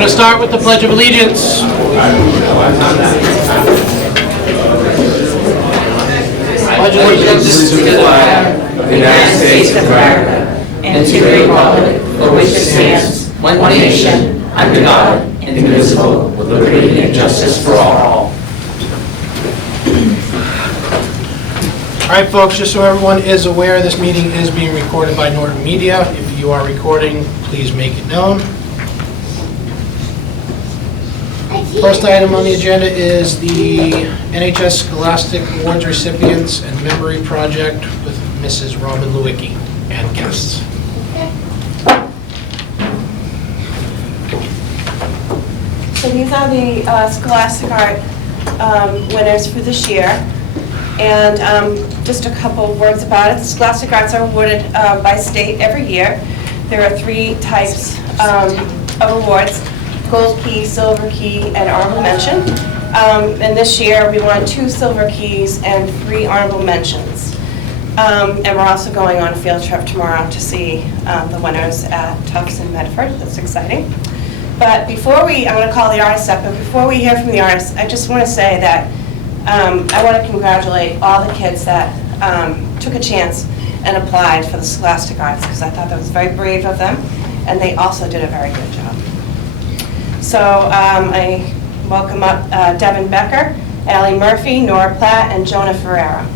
going to start with the Pledge of Allegiance. Pledge of Allegiance to the flag of the United States of America and to the republic for which it stands, one nation, under God, indivisible, with liberty and justice for all. All right, folks, just so everyone is aware, this meeting is being recorded by Norton Media. If you are recording, please make it known. First item on the agenda is the NHS Scholastic Awards Recipients and Memory Project with Mrs. Robin Lewicki and guests. So these are the Scholastic Art winners for this year. And just a couple of words about it. The Scholastic Arts are awarded by state every year. There are 3 types of awards: Gold Key, Silver Key, and Honorable Mention. And this year we won 2 Silver Keys and 3 Honorable Mentions. And we're also going on a field trip tomorrow to see the winners at Tufts in Medford. That's exciting. But before I'm going to call the artists up, but before we hear from the artists, I just want to say that I want to congratulate all the kids that took a chance and applied for the Scholastic Arts, because I thought that was very brave of them, and they also did a very good job. So I welcome up Devin Becker, Allie Murphy, Nora Platt, and Jonah Ferreira.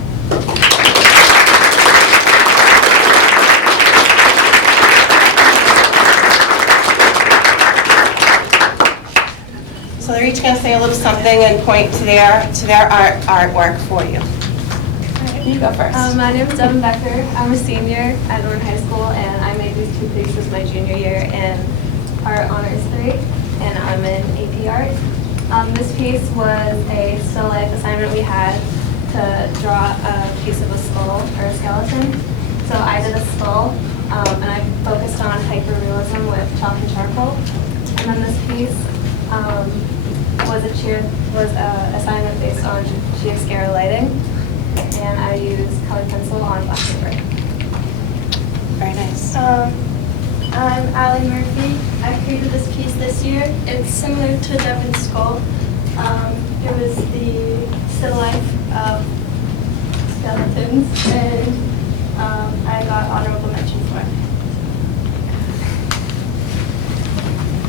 So they're each going to say a little something and point to their artwork for you. You go first. My name is Devin Becker. I'm a senior at Norton High School, and I made these 2 pieces my junior year in Art Honors 3, and I'm in AP Art. This piece was a still life assignment we had to draw a piece of a skull or a skeleton. So I did a skull, and I focused on hyperrealism with chalk and charcoal. And then this piece was an assignment based on geoscale lighting, and I used colored pencil on black paper. Very nice. I'm Allie Murphy. I created this piece this year. It's similar to Devin's skull. It was the still life of skeletons, and I got honorable mention for it.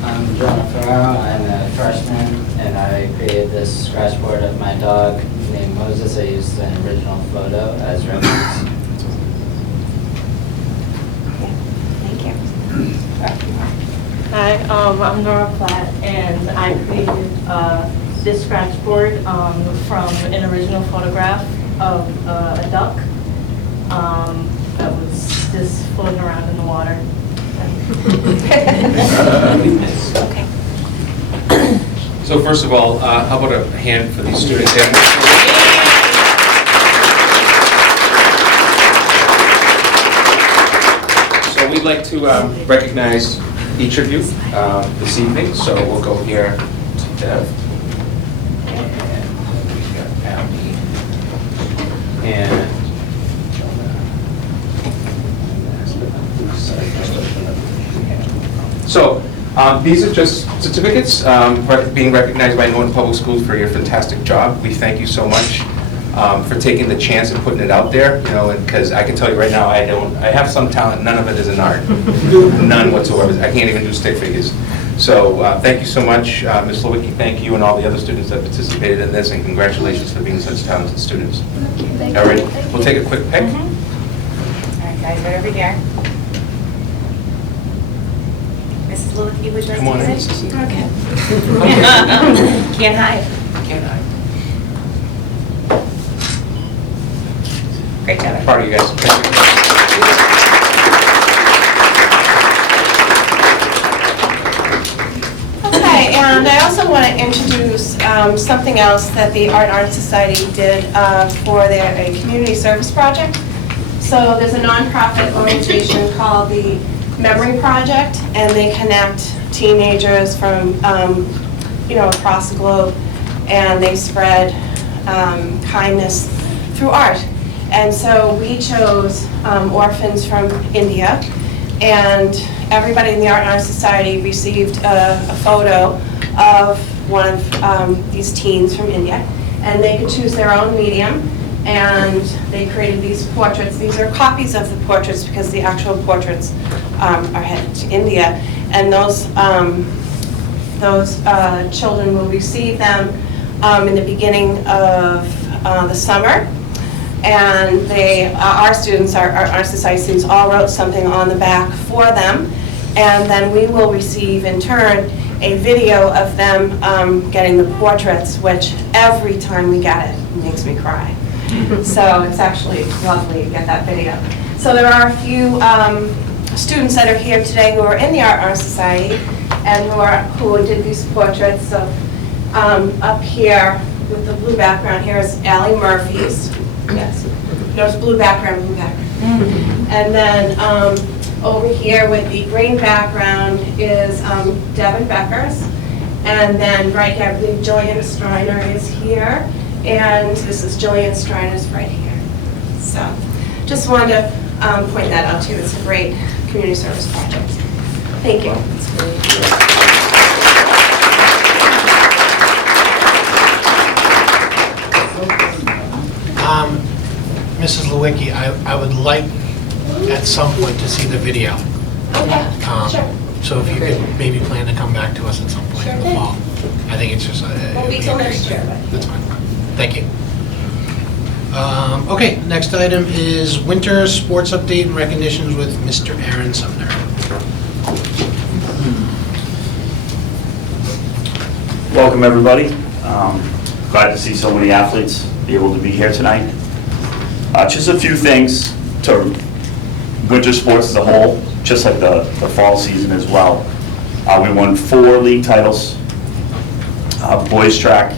I'm Jonah Ferreira. I'm a freshman, and I created this scratchboard of my dog named Moses. I used an original photo as reference. Thank you. Hi, I'm Nora Platt, and I created this scratchboard from an original photograph of a duck that was just floating around in the water. Okay. So first of all, how about a hand for these students? So we'd like to recognize each of you this evening. So we'll go here to Dev. And we've got Abby. And so these are just certificates being recognized by Norton Public Schools for your fantastic job. We thank you so much for taking the chance and putting it out there. You know, because I can tell you right now, I have some talent. None of it is in art, none whatsoever. I can't even do stick figures. So thank you so much, Ms. Lewicki. Thank you and all the other students that participated in this, and congratulations for being such talented students. Thank All right, you. we'll take a quick pick. All right, guys, right over here. Mrs. Lewicki, would you like Come on to in, use Mrs. it? Lewicki. Okay. Can't hide. Can't hide. Great job. Proud of you guys. Thank you. Okay, and I also want to introduce something else that the Art Society did for their community service project. So there's a nonprofit organization called the Memory Project, and they connect teenagers from across the globe, and they spread kindness through art. And so we chose orphans from India, and everybody in the Art and Honor Society received a photo of one of these teens from India, and they could choose their own medium, and they created these portraits. These are copies of the portraits because the actual portraits are headed to India, and those children will receive them in the beginning of the summer. And our students, our society students, all wrote something on the back for them, and then we will receive in turn a video of them getting the portraits, which every time we get it makes me cry. So it's actually lovely to get that video. So there are a few students that are here today who are in the Art and Honor Society and who did these portraits. So up here with the blue background here is Allie Murphy's. Yes, no, it's blue background, blue background. And then over here with the green background is Devin Becker's. And then right here, I believe Jillian Striner is here. And this is Jillian Striner's right here. So just wanted to point that out too. It's a great community service project. Thank you. Mrs. Lewicki, I would like at some point to see the video. Okay, sure. So if you could maybe plan to come back to us at some point in the fall. I think it's just... Won't be till next year, but... That's fine. Thank you. Okay, next item is winter sports update and recognitions with Mr. Aaron Sumner. Welcome, everybody. Glad to see so many athletes be able to be here tonight. Just a few things to winter sports as a whole, just like the fall season as well. We won 4 league titles, boys track,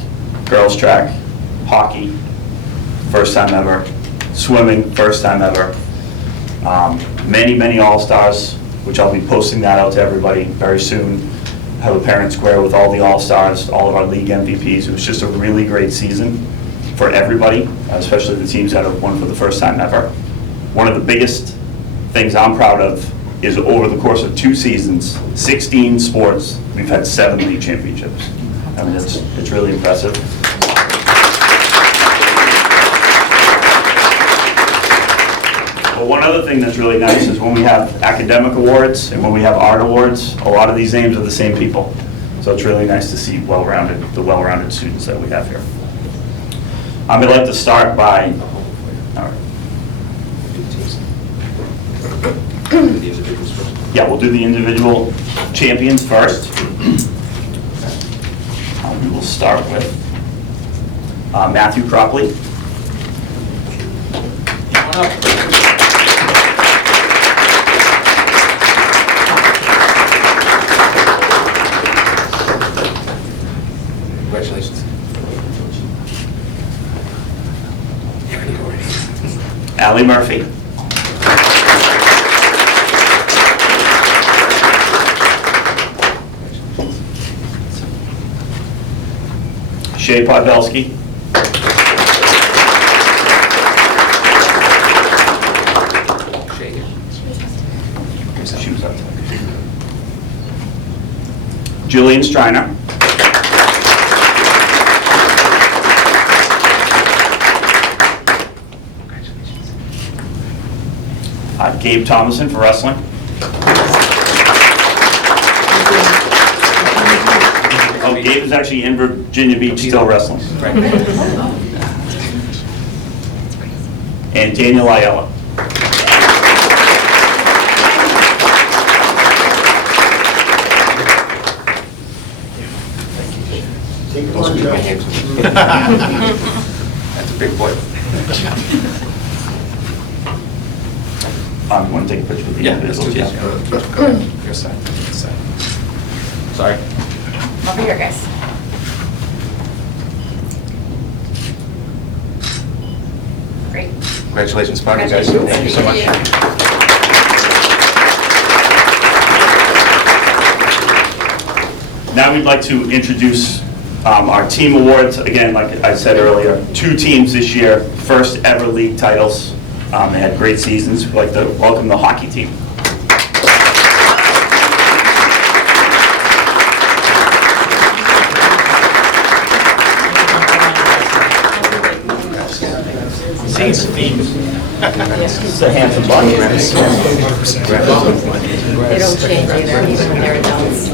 girls track, hockey, first time ever, swimming, first time ever. Many all-stars, which I'll be posting that out to everybody very soon. Have a parent square with all the all-stars, all of our league MVPs. It was just a really great season for everybody, especially the teams that have won for the first time ever. One of the biggest things I'm proud of is over the course of 2 seasons, 16 sports, we've had 7 league championships. I mean, it's really impressive. But one other thing that's really nice is when we have academic awards and when we have art awards, a lot of these names are the same people. So it's really nice to see the well-rounded students that we have here. I'd like to start by, yeah, we'll do the individual champions first. We will start with Matthew Cropley. Congratulations. Allie Murphy. Shay Podbelski. She was up there. Jillian Striner. Gabe Thomason for wrestling. Oh, Gabe is actually in Virginia Beach still wrestling. And Daniel Ayala. Those would be my hands. That's a big boy. You want to take a picture with the individuals? Your side, your side. Sorry. Over here, guys. Great. Congratulations, Bonnie, guys. Thank you so much. Now we'd like to introduce our team awards. Again, like I said earlier, 2 teams this year, first ever league titles. They had great seasons. We'd like to welcome the hockey team. It's a handsome bunch. They don't change either, even when they're adults.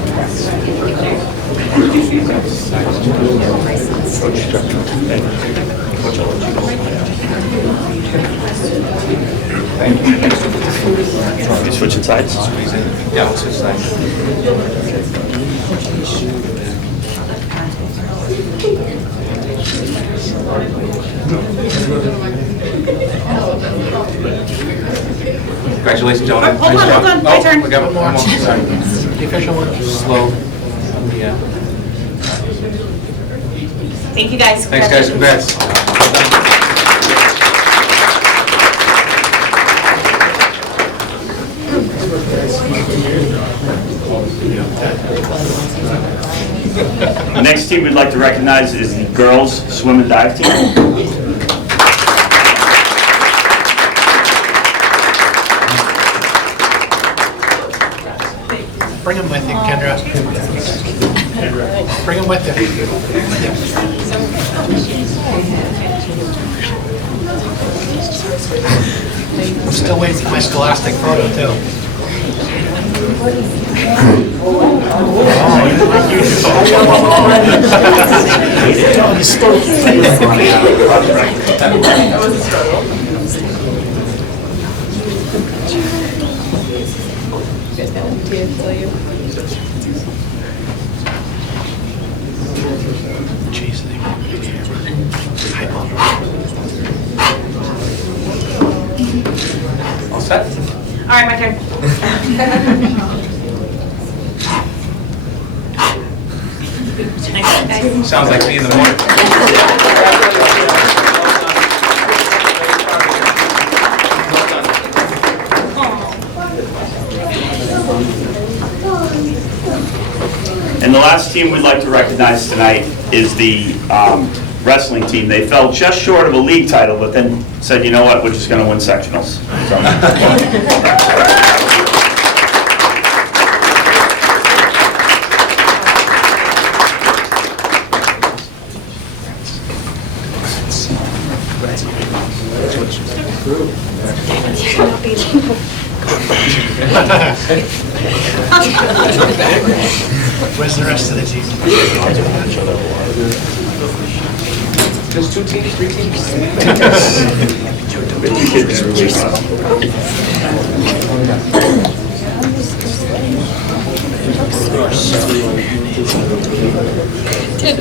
You switching sides? Yeah, we'll switch sides. Congratulations, gentlemen. Hold Nice on, job. hold on, my Oh, turn. we got one more, sorry. The official one? Slow. Yeah. Thank you, guys. Thanks, guys, congrats. Well done. The next team we'd like to recognize is the girls swim and dive team. Bring them with you, Kendra. Bring them with you. I'm still waiting for my scholastic photo, too. Jeez. All set? All right, my turn. Sounds like me in the morning. And the last team we'd like to recognize tonight is the wrestling team. They fell just short of a league title, but then said, you know what, we're just going to win sectionals. Where's the rest of the team? There's 2 teams, 3 teams?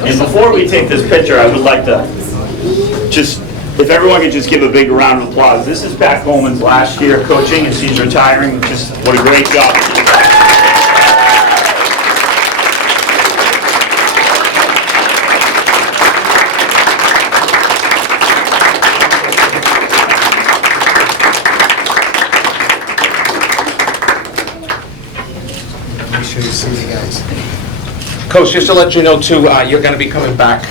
And before we take this picture, I would like to just, if everyone could just give a big round of applause. This is Pat Coleman's last year coaching as he's retiring. Just what a great job. Make sure you see the guys. Coach, just to let you know too, you're going to be coming back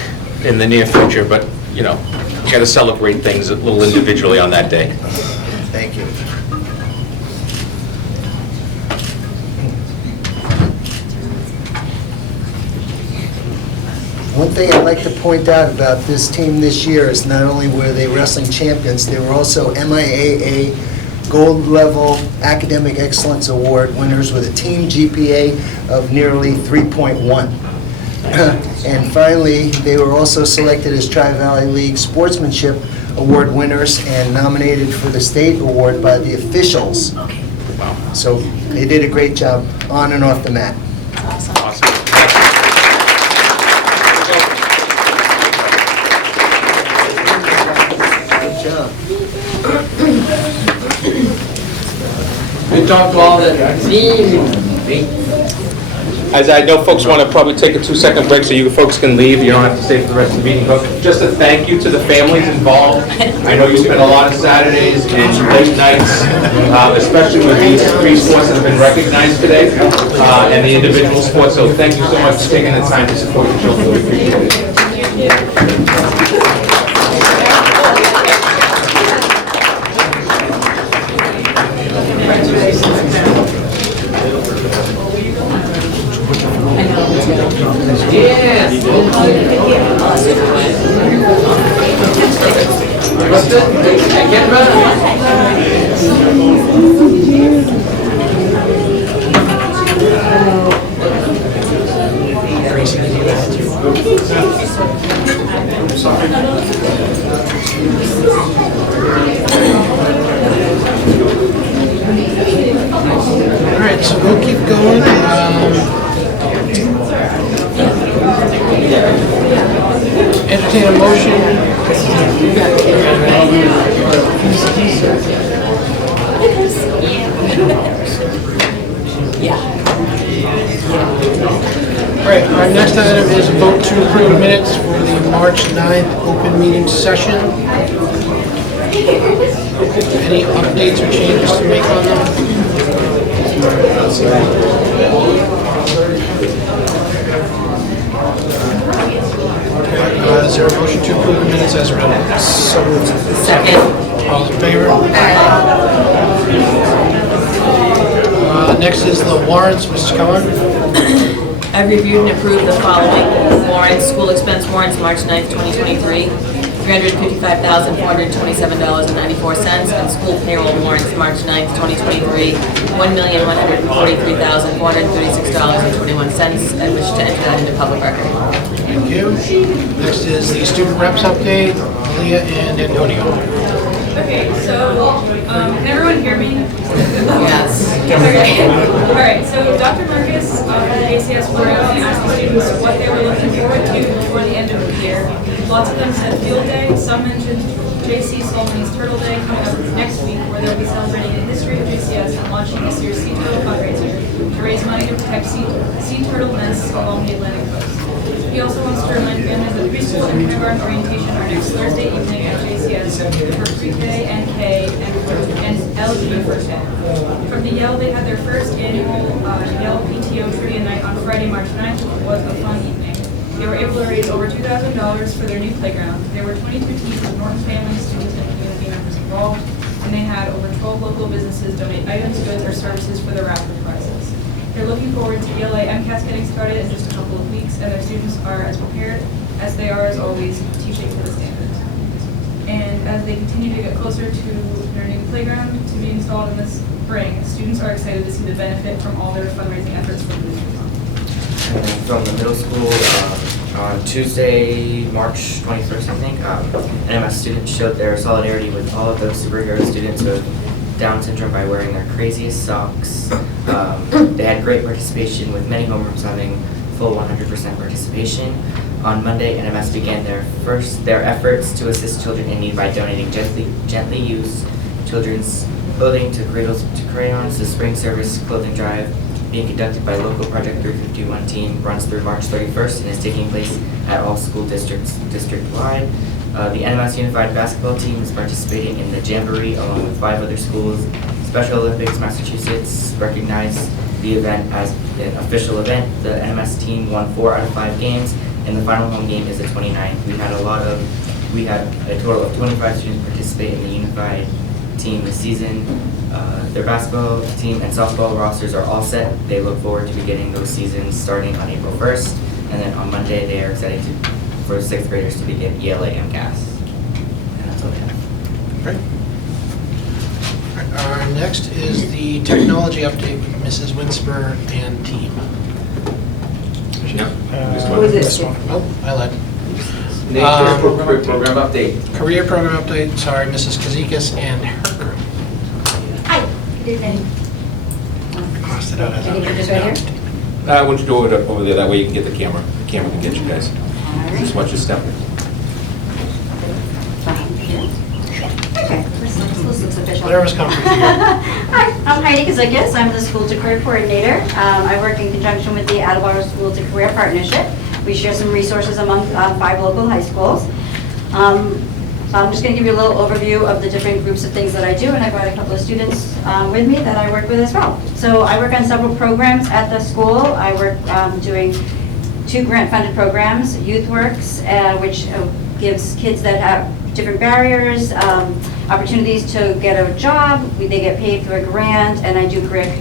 in the near future, but, you know, you got to celebrate things a little individually on that day. Thank you. One thing I'd like to point out about this team this year is not only were they wrestling champions, they were also MIAA Gold Level Academic Excellence Award winners with a team GPA of nearly 3.1. And finally, they were also selected as Tri-Valley League Sportsmanship Award winners and nominated for the state award by the officials. So they did a great job on and off the mat. Awesome. Good job. Good job to all the team. As I know folks want to probably take a 2-second break so you folks can leave, you don't have to stay for the rest of the meeting, but just a thank you to the families involved. I know you spent a lot of Saturdays and late nights, especially with these 3 sports that have been recognized today, and the individual sports, so thank you so much for taking the time to support your children. We appreciate it. All right, so we'll keep going. Entertain a motion. All right, our next item is a vote to approve minutes for the March 9th open meeting session. Any updates or changes to make on them? Is there a motion to approve the minutes as read? Second. All in favor? Next is the warrants, Mrs. Keller. I've reviewed and approved the following warrants: school expense warrants, March 9th, 2023, $355,427.94, and school payroll warrants, March 9th, 2023, $1,143,436.21, and wish to enter that into public record. Thank you. Next is the student reps update, Leah and Antonio. Okay, so, can everyone hear me? Yes. Okay. All right, so Dr. Marcus from the JCS program asked the students what they were looking forward to before the end of the year. Lots of them said field day. Some mentioned JC Solomoni's Turtle Day coming up next week, where they'll be celebrating the history of JCS and launching this year's Sea Turtle fundraiser to raise money to protect sea turtle nests along the Atlantic coast. He also wants to remind families that preschool and kindergarten orientation are next Thursday evening at JCS for pre-K and K and LE for 10. From the Yale, they had their first annual Yale PTO Trivia Night on Friday, March 9th, which was a fun evening. They were able to raise over $2,000 for their new playground. There were 22 teams of Norton family, students, and community members involved, and they had over 12 local businesses donate items, goods, or services for the raffle prizes. They're looking forward to ELA MCAS getting started in just a couple of weeks, and their students are as prepared as they are, as always, teaching to the standards. And as they continue to get closer to their new playground to be installed in the spring, students are excited to see the benefit from all their fundraising efforts for the district. And from the middle school, on Tuesday, March 21st, I think, NMS students showed their solidarity with all of those superhero students with Down syndrome by wearing their craziest socks. They had great participation, with many homerooms having full 100% participation. On Monday, NMS began their efforts to assist children in need by donating gently used children's clothing to Cradles to Crayons. The spring service clothing drive, being conducted by local Project 351 team, runs through March 31st and is taking place at all school districts district-wide. The NMS Unified Basketball team is participating in the Jamboree along with 5 other schools. Special Olympics Massachusetts recognized the event as an official event. The NMS team won 4 out of 5 games, and the final home game is the 29th. We had a total of 25 students participate in the Unified team this season. Their basketball team and softball rosters are all set. They look forward to beginning those seasons starting on April 1st, and then on Monday they are excited for 6th graders to begin ELA MCAS. And that's all I have. Great. Our next is the technology update with Mrs. Winsper and team. Who is this? Oh, I lied. Program update. Career program update, sorry, Mrs. Kazikas and her group. Hi, good evening. Crossed it out as Can you put this right here? Why don't you do it over there, that way you can get the camera. The camera can get you guys. Just watch your step. Okay, this looks official. Whatever's comfortable for you. Hi, I'm Heidi Kazikas. I'm the school to career coordinator. I work in conjunction with the Attleboro School to Career Partnership. We share some resources among 5 local high schools. So I'm just going to give you a little overview of the different groups of things that I do, and I brought a couple of students with me that I work with as well. So I work on several programs at the school. I work doing 2 grant-funded programs, YouthWorks, which gives kids that have different barriers, opportunities to get a job. They get paid through a grant, and I do career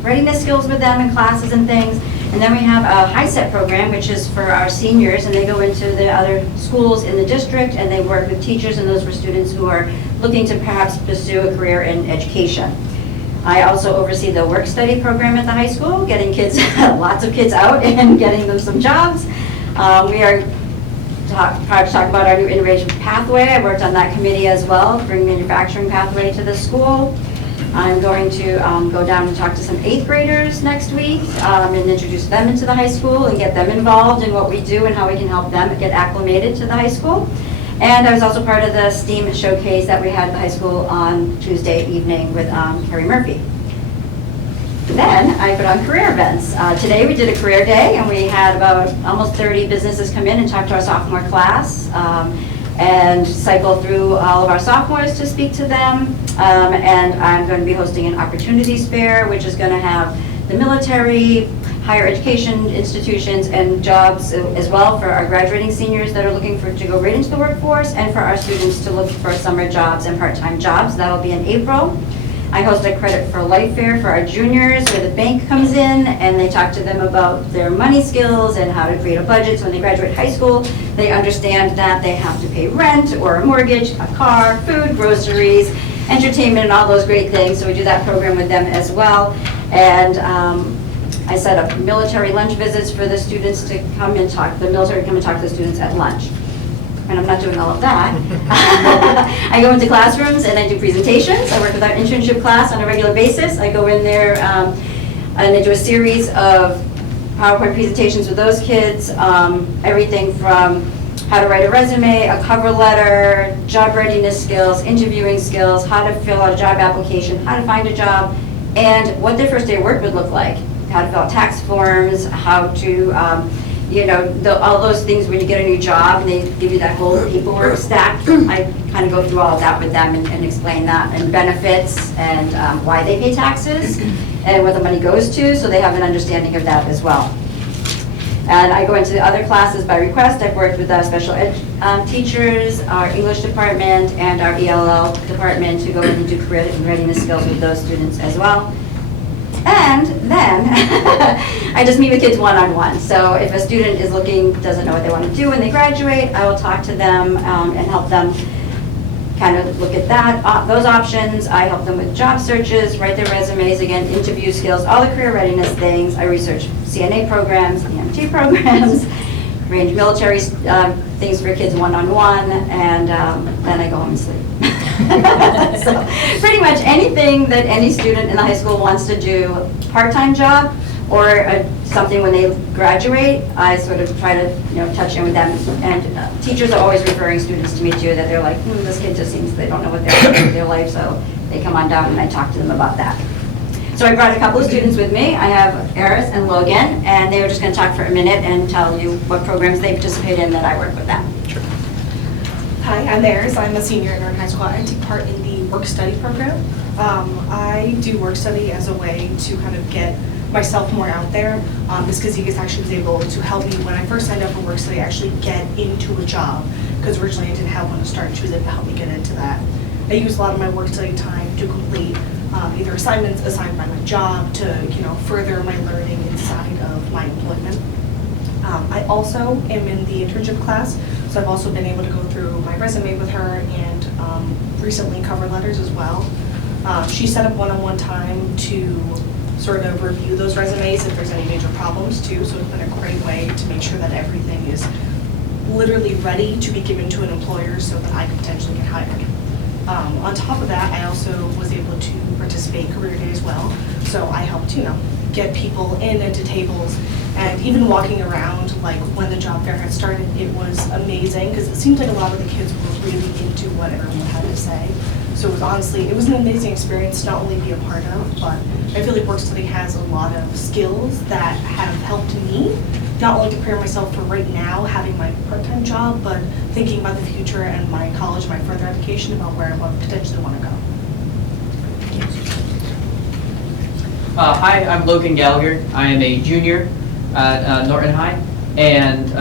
readiness skills with them in classes and things. And then we have a HiSET program, which is for our seniors, and they go into the other schools in the district, and they work with teachers, and those for students who are looking to perhaps pursue a career in education. I also oversee the work-study program at the high school, getting kids, lots of kids out and getting them some jobs. We are proud to talk about our new innovation pathway. I worked on that committee as well, bring manufacturing pathway to the school. I'm going to go down and talk to some 8th graders next week and introduce them into the high school and get them involved in what we do and how we can help them get acclimated to the high school. And I was also part of the STEAM showcase that we had at the high school on Tuesday evening with Carrie Murphy. Then I put on career events. Today we did a career day, and we had about almost 30 businesses come in and talk to our sophomore class and cycle through all of our sophomores to speak to them. And I'm going to be hosting an opportunities fair, which is going to have the military, higher education institutions, and jobs as well for our graduating seniors that are looking to go right into the workforce, and for our students to look for summer jobs and part-time jobs. That'll be in April. I host a Credit for Life fair for our juniors, where the bank comes in and they talk to them about their money skills and how to create a budget. So when they graduate high school, they understand that they have to pay rent or a mortgage, a car, food, groceries, entertainment, and all those great things. So we do that program with them as well. And I set up military lunch visits for the students to come and talk, the military to come and talk to the students at lunch. And I'm not doing all of that. I go into classrooms and I do presentations. I work with our internship class on a regular basis. I go in there and I do a series of PowerPoint presentations with those kids, everything from how to write a resume, a cover letter, job readiness skills, interviewing skills, how to fill out a job application, how to find a job, and what their first day of work would look like, how to fill out tax forms, how to all those things when you get a new job and they give you that whole paperwork stack. I kind of go through all of that with them and explain that, and benefits, and why they pay taxes and what the money goes to, so they have an understanding of that as well. And I go into the other classes by request. I've worked with special ed teachers, our English department, and our ELL department to go in and do career and readiness skills with those students as well. And then I just meet with kids one-on-one. So if a student is doesn't know what they want to do when they graduate, I will talk to them and help them kind of look at those options. I help them with job searches, write their resumes, again, interview skills, all the career readiness things. I research CNA programs, EMT programs, arrange military things for kids one-on-one, and then I go home and sleep. So pretty much anything that any student in the high school wants to do, part-time job or something when they graduate, I sort of try to touch in with them. And teachers are always referring students to me too, that they're like, this kid just seems they don't know what they're doing with their life, so they come on down and I talk to them about that. So I brought a couple of students with me. I have Eris and Logan, and they were just going to talk for a minute and tell you what programs they participate in that I work with them. Sure. Hi, I'm Eris. I'm a senior in Norton High School. I take part in the work-study program. I do work-study as a way to kind of get myself more out there. This Kazigas actually was able to help me when I first signed up for work-study actually get into a job, because originally I didn't have one to start, and she was able to help me get into that. I use a lot of my work-study time to complete either assignments assigned by my job to further my learning inside of my employment. I also am in the internship class, so I've also been able to go through my resume with her and recently cover letters as well. She set up one-on-one time to sort of review those resumes if there's any major problems too, so it's been a great way to make sure that everything is literally ready to be given to an employer so that I could potentially get hired. On top of that, I also was able to participate in Career Day as well. So I helped, get people in into tables, and even walking around, like when the job fair had started, it was amazing because it seemed like a lot of the kids were really into what everyone had to say. So it was an amazing experience to not only be a part of, but I feel like work-study has a lot of skills that have helped me not only to prepare myself for right now, having my part-time job, but thinking about the future and my college, my further education, about where I potentially want to go. Hi, I'm Logan Gallagher. I am a junior at Norton High, and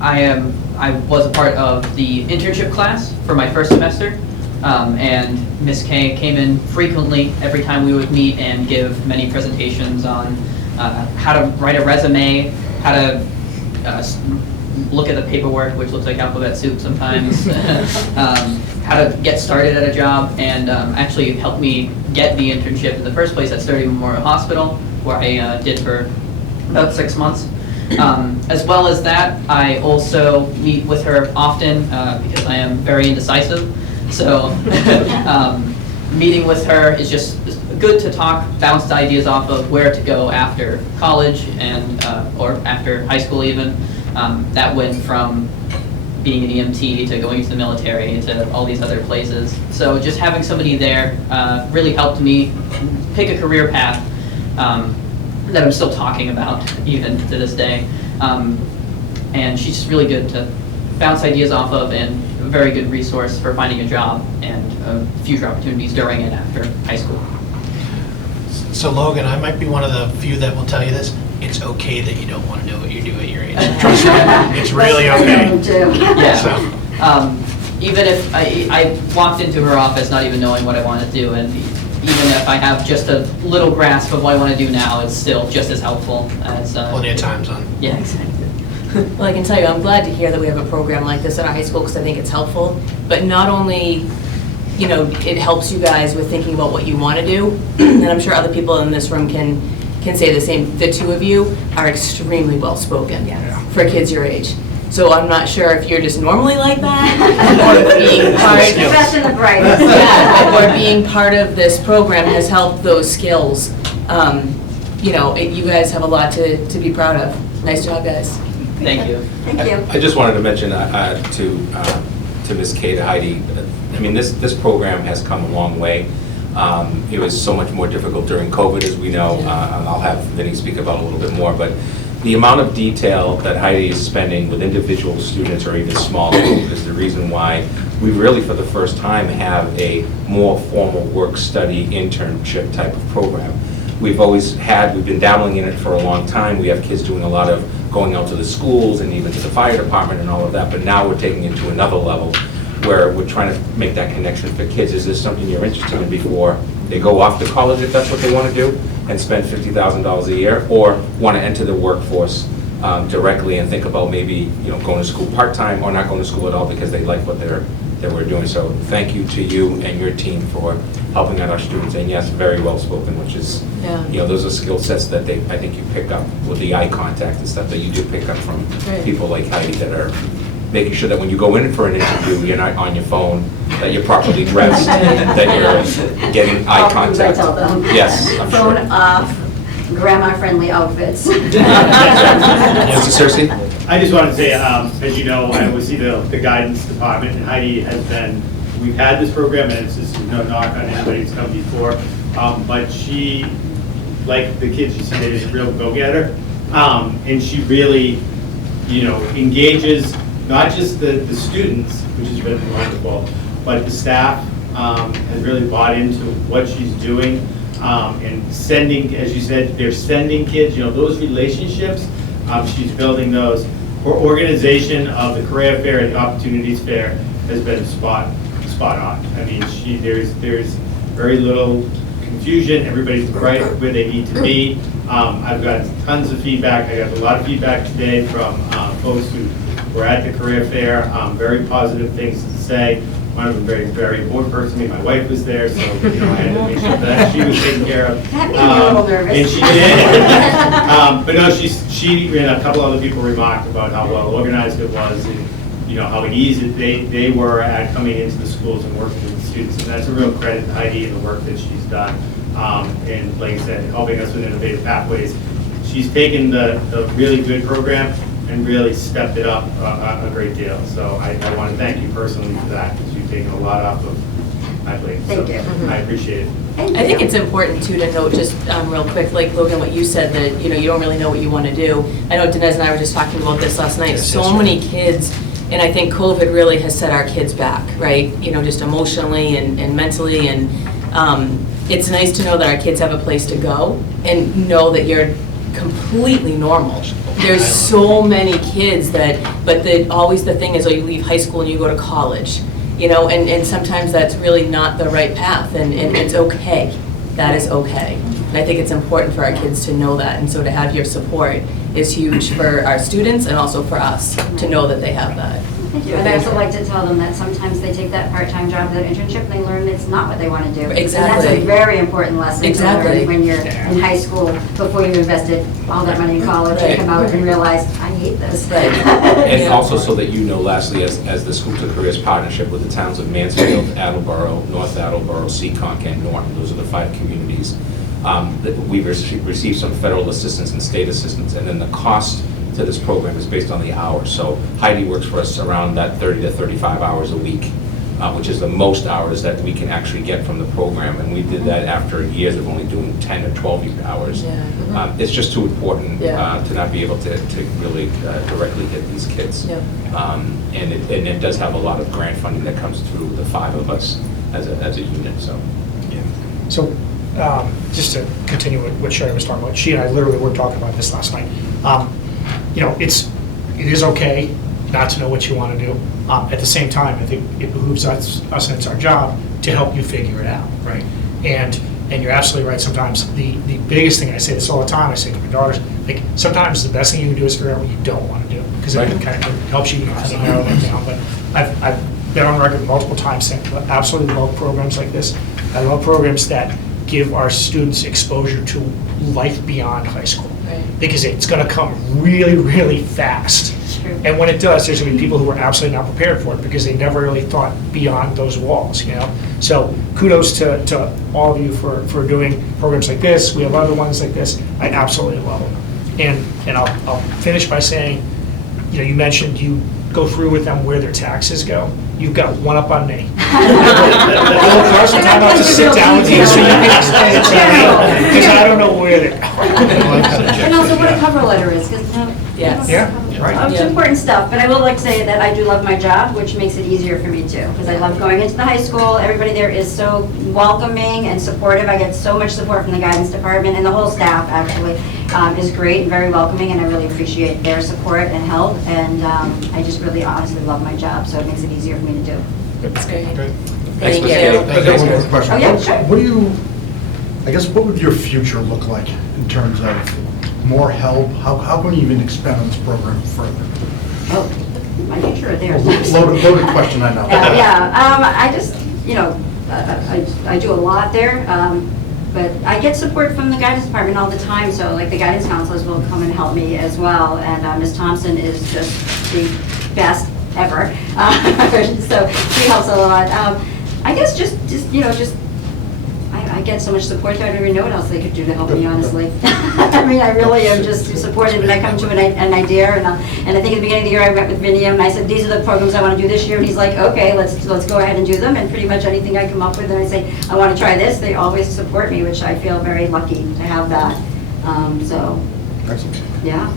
I was a part of the internship class for my first semester, and Ms. Kay came in frequently every time we would meet and give many presentations on how to write a resume, how to look at the paperwork, which looks like alphabet soup sometimes, how to get started at a job, and actually helped me get the internship in the first place at Sturdy Memorial Hospital, where I did for about 6 months. As well as that, I also meet with her often because I am very indecisive. So meeting with her is just good to talk, bounce ideas off of where to go after college and or after high school even. That went from being an EMT to going to the military to all these other places. So just having somebody there really helped me pick a career path that I'm still talking about even to this day. And she's just really good to bounce ideas off of and a very good resource for finding a job and future opportunities during and after high school. So Logan, I might be one of the few that will tell you this. It's okay that you don't want to know what you do at your age. Trust me, it's really okay. Yeah. So. Even if I walked into her office not even knowing what I want to do, and even if I have just a little grasp of what I want to do now, it's still just as helpful as... Plenty of time zone. Yeah, exactly. Well, I can tell you, I'm glad to hear that we have a program like this at our high school because I think it's helpful. But not only, you know, it helps you guys with thinking about what you want to do, and I'm sure other people in this room can say the same. The two of you are extremely well spoken for kids your age. So I'm not sure if you're just normally like that, or being part, best and the brightest. or being part of this program has helped those skills. You know, you guys have a lot to be proud of. Nice job, guys. Thank you. Thank you. I just wanted to mention to Ms. Kay, to Heidi, I mean, this program has come a long way. It was so much more difficult during COVID, as we know, and I'll have Vinny speak about it a little bit more, but the amount of detail that Heidi is spending with individual students or even small group is the reason why we really, for the first time, have a more formal work-study internship type of program. We've been dabbling in it for a long time. We have kids doing a lot of going out to the schools and even to the fire department and all of that, but now we're taking it to another level where we're trying to make that connection for kids. Is this something you're interested in before they go off to college, if that's what they want to do, and spend $50,000 a year, or want to enter the workforce directly and think about maybe going to school part-time or not going to school at all because they like what we're doing. So thank you to you and your team for helping out our students, and yes, very well spoken, which is, those are skill sets that I think you pick up with the eye contact and stuff that you do pick up from people like Heidi that are making sure that when you go in for an interview, you're not on your phone, that you're properly dressed, that you're getting eye contact. I tell them. Yes, I'm sure. Phone off, grandma-friendly outfits. Mr. Cersei? I just wanted to say, as you know, I oversee the guidance department, and Heidi has been, we've had this program, and it's just no knock on anybody who's come before, but she, like the kids you see, is a real go-getter, and she really, engages not just the students, which has been wonderful, but the staff has really bought into what she's doing, and sending, as you said, they're sending kids, those relationships, she's building those. Her organization of the career fair and the opportunities fair has been spot on. I mean, there's very little confusion. Everybody's right where they need to be. I've got tons of feedback. I got a lot of feedback today from folks who were at the career fair. Very positive things to say. One of them, very important person to me. My wife was there, so I had to make sure that she was taken care of. And she did. But no, she and a couple other people remarked about how well organized it was, and how easy they were at coming into the schools and working with the students. And that's a real credit to Heidi and the work that she's done. And like I said, helping us with innovative pathways. She's taken the really good program and really stepped it up a great deal. So I want to thank you personally for that, because you've taken a lot off of my plate. Thank you. I appreciate it. I think it's important too to note, just real quick, like Logan, what you said, that you don't really know what you want to do. I know Dinesh and I were just talking about this last night. So many kids, and I think COVID really has set our kids back, right? Just emotionally and mentally, and it's nice to know that our kids have a place to go and know that you're completely normal. There's so many kids but always the thing is, you leave high school and you go to college, and sometimes that's really not the right path, and it's okay. That is okay. And I think it's important for our kids to know that, and so to have your support is huge for our students and also for us to know that they have that. Thank you. And I also like to tell them that sometimes they take that part-time job, that internship, and they learn it's not what they want to do. Exactly. And that's a very important lesson to Exactly. learn when you're in high school, before you've invested all that money in college, Right. and come out and realize, I hate this. Right. And also so that you know, lastly, as the School to Careers partnership with the towns of Mansfield, Attleboro, North Attleboro, Seekonk, and Norton, those are the 5 communities, that we've received some federal assistance and state assistance, and then the cost to this program is based on the hours. So Heidi works for us around that 30 to 35 hours a week, which is the most hours that we can actually get from the program. And we did that after years of only doing 10 or 12 hours. Yeah. It's just too important Yeah. to not be able to really directly hit these kids. Yep. And it does have a lot of grant funding that comes through the 5 of us as a unit, so. So, just to continue what Sherry was talking about, she and I literally were talking about this last night. You know, it is okay not to know what you want to do. At the same time, I think it behooves us, and it's our job, to help you figure it out, right? And you're absolutely right. Sometimes the biggest thing, I say this all the time, I say to my daughters, like, sometimes the best thing you can do is figure out what you don't want to do, because it kind of helps you kind of narrow that down. But I've been on record multiple times saying I absolutely love programs like this. I love programs that give our students exposure to life beyond high school. Right. Because it's going to come really, really fast. True. And when it does, there's going to be people who are absolutely not prepared for it because they never really thought beyond those walls, you know? So kudos to all of you for doing programs like this. We have other ones like this. I absolutely love them. And I'll finish by saying, you know, you mentioned you go through with them where their taxes go. You've got one up on me. There's some time out to sit down with you so you can explain it to me, because I don't know where they're going. And also what a cover letter is, because, Yes. Yeah, right. It's important stuff, but I will like to say that I do love my job, which makes it easier for me too, because I love going into the high school. Everybody there is so welcoming and supportive. I get so much support from the guidance department, and the whole staff actually is great and very welcoming, and I really appreciate their support and help, and I just really honestly love my job, so it makes it easier for me to do. That's great. Thanks, Thank Ms. you. Gale. I got one more question. Oh, yeah, sure. What do you, I guess, what would your future look like in terms of more help? How can you even expand on this program further? Oh, my future are there. Loaded question, I know. I just, you know, I do a lot there, but I get support from the guidance department all the time, so like the guidance counselors will come and help me as well, and Ms. Thompson is just the best ever, so she helps a lot. I guess just you know, I get so much support that I don't even know what else they could do to help me, honestly. I mean, I really am just supported when I come to an idea, and I think at the beginning of the year I met with Vinny and I said, these are the programs I want to do this year, and he's like, okay, let's go ahead and do them, and pretty much anything I come up with and I say, I want to try this, they always support me, which I feel very lucky to have that. So, yeah.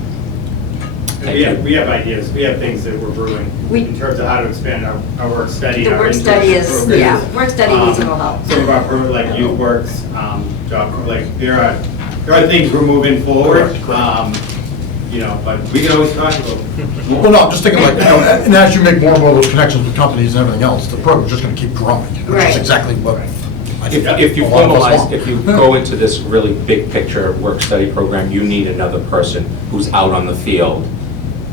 We have ideas, we have things that we're brewing in terms of how to expand our work study. The our work study internship is, programs. yeah, work study needs a little help. Some of our programs, like Youth Works, job, like, there are things we're moving forward, you know, but we can always talk about. Well, no, I'm just thinking like, you know, and as you make more and more of those connections with companies and everything else, the program's just going to keep growing, which Right. is exactly what If you a lot of us formalize, want. if you go into this really big picture work-study program, you need another person who's out on the field,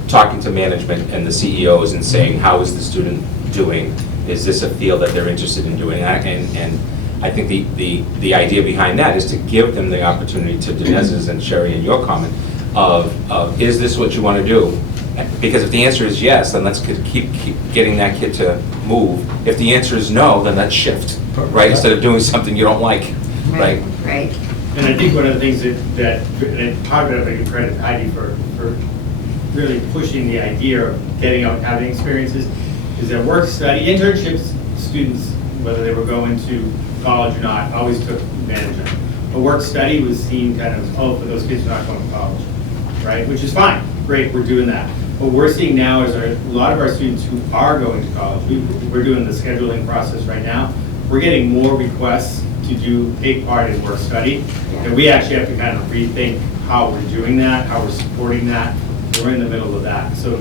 talking to management and the CEOs and saying, how is the student doing? Is this a field that they're interested in doing? And I think the idea behind that is to give them the opportunity, to Dinez's and Sherry and your comment, of is this what you want to do? Because if the answer is yes, then let's keep getting that kid to move. If the answer is no, then let's shift, right? Instead of doing something you don't like, right? Right. And I think one of the things that and part of it, I give credit to Heidi for really pushing the idea of getting out and having experiences, is that work study, internships, students, whether they were going to college or not, always took advantage of it. But work study was seen kind of, oh, for those kids who are not going to college, right? Which is fine, great, we're doing that. What we're seeing now is a lot of our students who are going to college, we're doing the scheduling process right now, we're getting more requests to take part in work study, and we actually have to kind of rethink how we're doing that, how we're supporting that. We're in the middle of that. So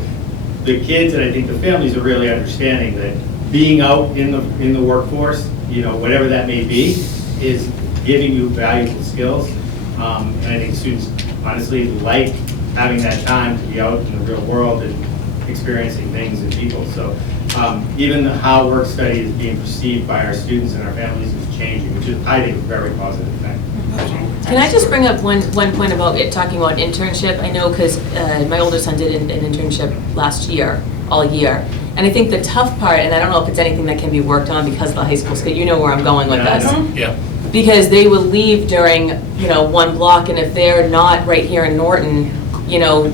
the kids and I think the families are really understanding that being out in the workforce, you know, whatever that may be, is giving you valuable skills. And I think students honestly like having that time to be out in the real world and experiencing things and people. So even how work study is being perceived by our students and our families is changing, which is, I think, a very positive thing. Can I just bring up one point about it, talking about internship? I know because my older son did an internship last year, all year. And I think the tough part, and I don't know if it's anything that can be worked on because of the high school, you know where I'm going with this. Yeah. Because they will leave during, one block, and if they're not right here in Norton,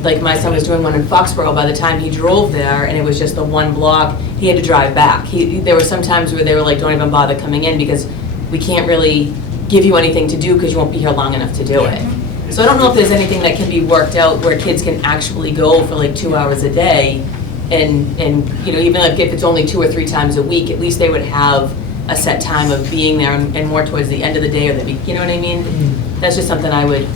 like my son was doing one in Foxborough, by the time he drove there, and it was just the one block, he had to drive back. There were some times where they were like, don't even bother coming in because we can't really give you anything to do because you won't be here long enough to do it. So I don't know if there's anything that can be worked out where kids can actually go for like 2 hours a day, and even if it's only 2 or 3 times a week, at least they would have a set time of being there and more towards the end of the day or you know what I mean? That's just something I would.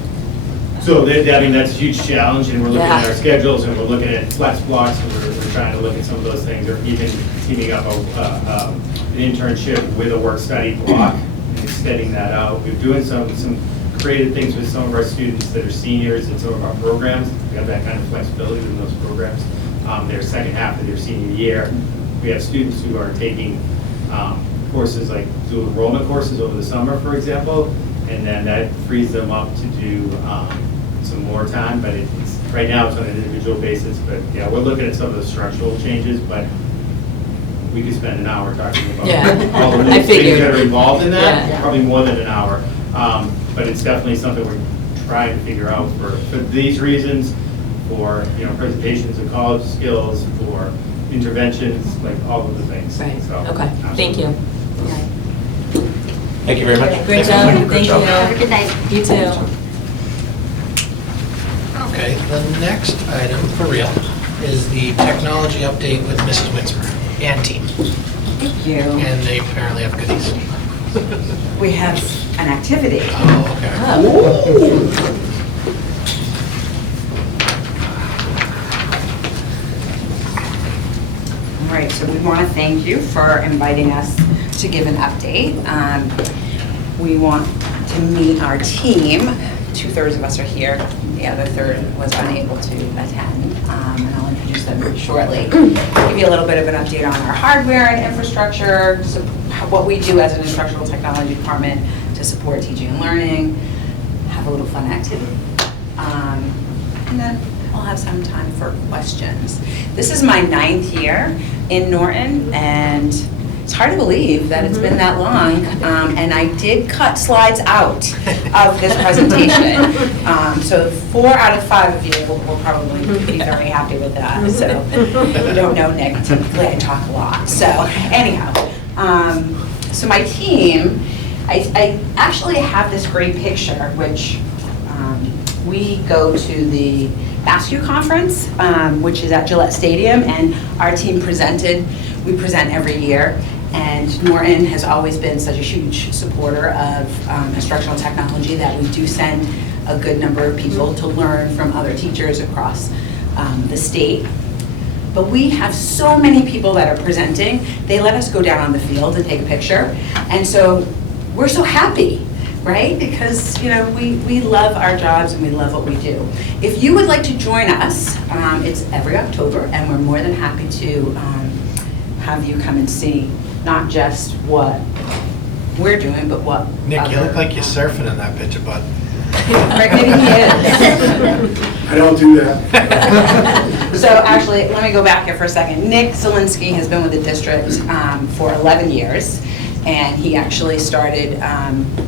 So that's a huge challenge, and we're looking at our schedules, and we're looking at flex blocks, and we're trying to look at some of those things, or even teaming up an internship with a work study block and extending that out. We're doing some creative things with some of our students that are seniors in some of our programs. We have that kind of flexibility in those programs. Their second half of their senior year, we have students who are taking courses like dual enrollment courses over the summer, for example, and then that frees them up to do some more time, but right now it's on an individual basis. But yeah, we're looking at some of the structural changes, but we could spend an hour talking about all the new things that are involved in that, probably more than an hour. But it's definitely something we're trying to figure out for these reasons, for presentations of college skills, for interventions, like all of the things. Right. So, okay. Thank you. Thank you very much. Great job. Thank you. Have a good night. You too. Okay, the next item for real is the technology update with Mrs. Winsmer and team. Thank you. And they apparently have goodies. We have an activity. Oh, okay. All right, so we want to thank you for inviting us to give an update. We want to meet our team. 2/3 of us are here. The other third was unable to attend, and I'll introduce them shortly. Give you a little bit of an update on our hardware and infrastructure, so what we do as an instructional technology department to support teaching and learning, have a little fun activity, and then I'll have some time for questions. This is my 9th year in Norton, and it's hard to believe that it's been that long, and I did cut slides out of this presentation. So 4 out of 5 of you will probably be very happy with that. So if you don't know Nick, typically I talk a lot. So anyhow, so my team, I actually have this great picture, which we go to the ASCU conference, which is at Gillette Stadium, and our team presented. We present every year. And Norton has always been such a huge supporter of instructional technology that we do send a good number of people to learn from other teachers across the state. But we have so many people that are presenting, they let us go down on the field and take a picture. And so we're so happy, right? Because we love our jobs and we love what we do. If you would like to join us, it's every October, and we're more than happy to have you come and see not just what we're doing, but what Nick, you look like you're surfing in that picture, bud. Right, maybe he is. I don't do that. So actually, let me go back here for a second. Nick Zielinski has been with the district for 11 years, and he actually started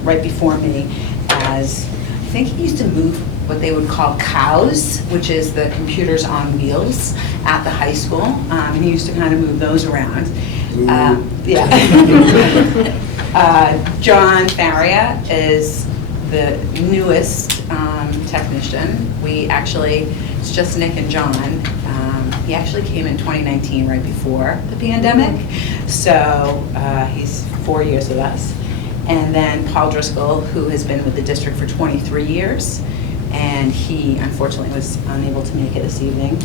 right before me as, I think he used to move what they would call COWS, which is the computers on wheels at the high school, and he used to kind of move those around. John Faria is the newest technician. It's just Nick and John. He actually came in 2019, right before the pandemic. So he's 4 years with us. And then Paul Driscoll, who has been with the district for 23 years. and he unfortunately was unable to make it this evening.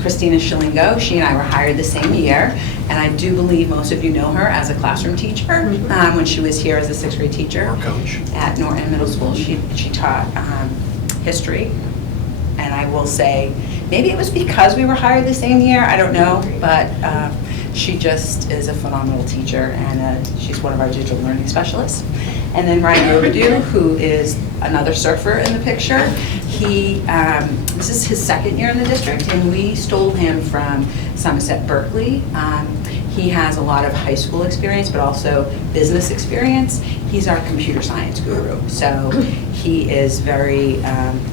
Christina Schillingo, she and I were hired the same year, and I do believe most of you know her as a classroom teacher when she was here as a sixth grade teacher at Norton Middle School. She taught history, and I will say, maybe it was because we were hired the same year, I don't know, but she just is a phenomenal teacher, and she's one of our digital learning specialists. And then Ryan Overdue, who is another surfer in the picture. This is his second year in the district, and we stole him from Somerset Berkeley. He has a lot of high school experience, but also business experience. He's our computer science guru, so he is very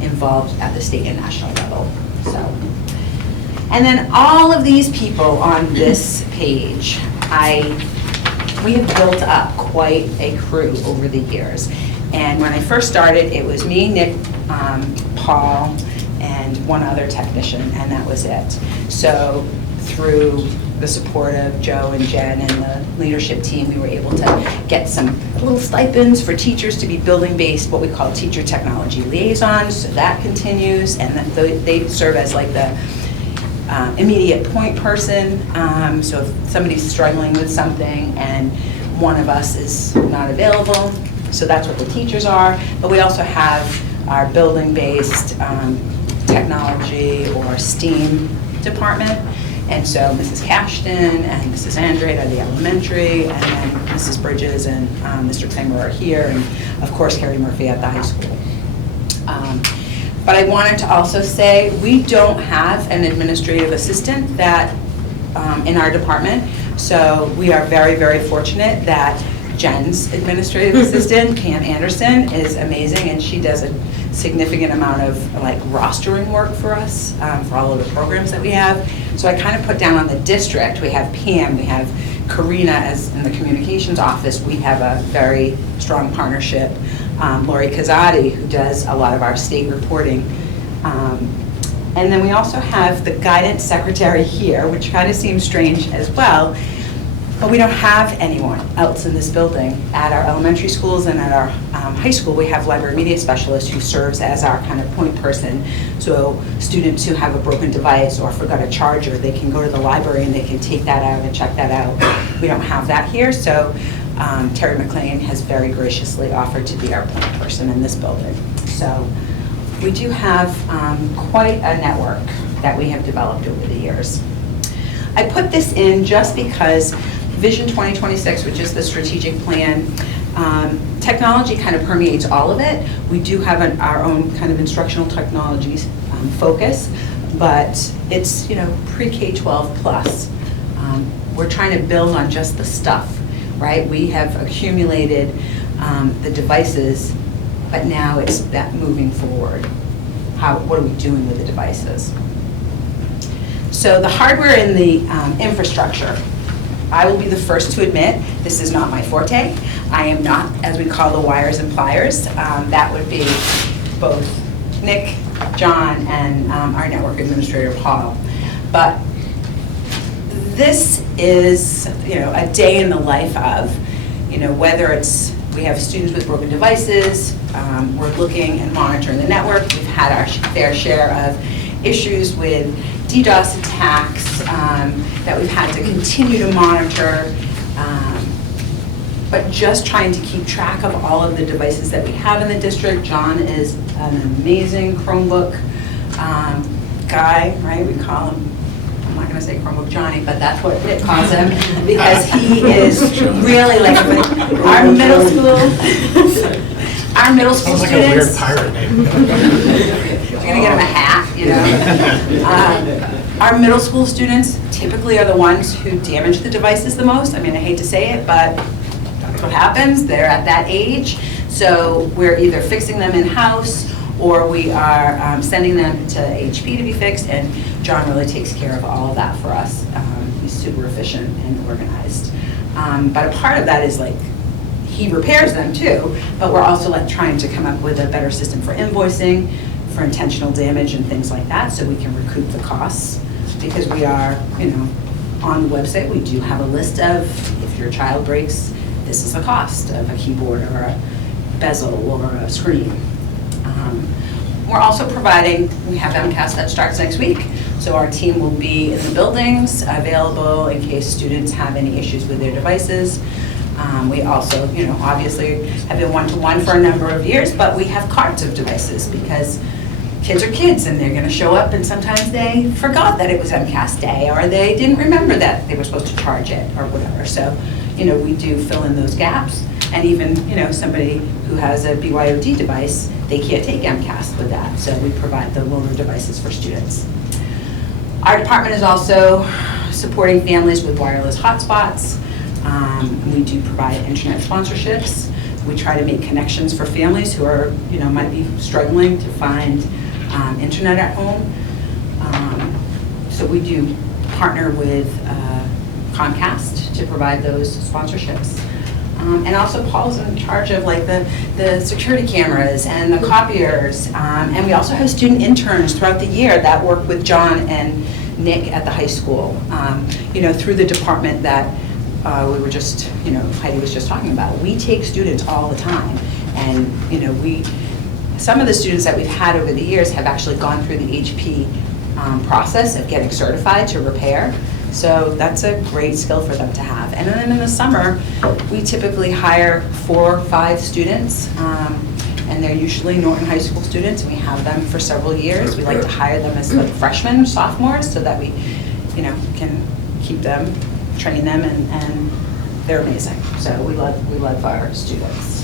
involved at the state and national level. So, and then all of these people on this page, we have built up quite a crew over the years. And when I first started, it was me, Nick, Paul, and one other technician, and that was it. So through the support of Joe and Jen and the leadership team, we were able to get some little stipends for teachers to be building-based, what we call teacher technology liaisons. So that continues, and they serve as like the immediate point person. So if somebody's struggling with something and one of us is not available, so that's what the teachers are. But we also have our building-based technology or STEAM department. And so Mrs. Cashton and Mrs. Andrade are the elementary, and then Mrs. Bridges and Mr. Kramer are here, and of course Carrie Murphy at the high school. But I wanted to also say we don't have an administrative assistant that in our department, so we are very, very fortunate that Jen's administrative assistant, Cam Anderson, is amazing, and she does a significant amount of like rostering work for us for all of the programs that we have. So I kind of put down on the district, we have Pam, we have Karina as in the communications office, we have a very strong partnership. Lori Kazadi, who does a lot of our state reporting. And then we also have the guidance secretary here, which kind of seems strange as well, but we don't have anyone else in this building. At our elementary schools and at our high school, we have library media specialist who serves as our kind of point person. So students who have a broken device or forgot a charger, they can go to the library and they can take that out and check that out. We don't have that here, so Terry McLean has very graciously offered to be our point person in this building. So we do have quite a network that we have developed over the years. I put this in just because Vision 2026, which is the strategic plan, technology kind of permeates all of it. We do have our own kind of instructional technologies focus, but it's, you know, pre-K-12 plus. We're trying to build on just the stuff, right? We have accumulated the devices, but now it's that moving forward. What are we doing with the devices? So the hardware and the infrastructure, I will be the first to admit, this is not my forte. I am not, as we call the wires and pliers. That would be both Nick, John, and our network administrator, Paul. But this is, you know, a day in the life of, you know, whether it's, we have students with broken devices, we're looking and monitoring the network. We've had our fair share of issues with DDoS attacks that we've had to continue to monitor, but just trying to keep track of all of the devices that we have in the district. John is an amazing Chromebook guy, right? We call him, I'm not going to say Chromebook Johnny, but that's what it calls him, because he is really like our middle school. Our middle school Sounds students. like a weird pirate name. You're gonna get them a hat, you know. Our middle school students typically are the ones who damage the devices the most. I mean, I hate to say it, but that's what happens. They're at that age. So we're either fixing them in-house or we are sending them to HP to be fixed, and John really takes care of all of that for us. He's super efficient and organized. But a part of that is like, he repairs them too, but we're also like trying to come up with a better system for invoicing, for intentional damage and things like that, so we can recoup the costs. Because we are, you know, on the website, we do have a list of, if your child breaks, this is the cost of a keyboard or a bezel or a screen. we're also providing, we have MCAS that starts next week, so our team will be in the buildings, available in case students have any issues with their devices. We also, obviously have been one-to-one for a number of years, but we have carts of devices because kids are kids and they're going to show up and sometimes they forgot that it was MCAS day or they didn't remember that they were supposed to charge it or whatever. So, we do fill in those gaps. And even, somebody who has a BYOD device, they can't take MCAS with that. So we provide the loaner devices for students. Our department is also supporting families with wireless hotspots. We do provide internet sponsorships. We try to make connections for families who are, might be struggling to find internet at home. So we do partner with Comcast to provide those sponsorships. And also Paul's in charge of like the security cameras and the copiers. And we also have student interns throughout the year that work with John and Nick at the high school, through the department that we were just, Heidi was just talking about. We take students all the time. And, some of the students that we've had over the years have actually gone through the HP process of getting certified to repair. So that's a great skill for them to have. And then in the summer, we typically hire 4 or 5 students, and they're usually Norton High School students, and we have them for several years. We like to hire them as like freshmen, sophomores, so that we, can keep them, train them, and they're amazing. So we love our students.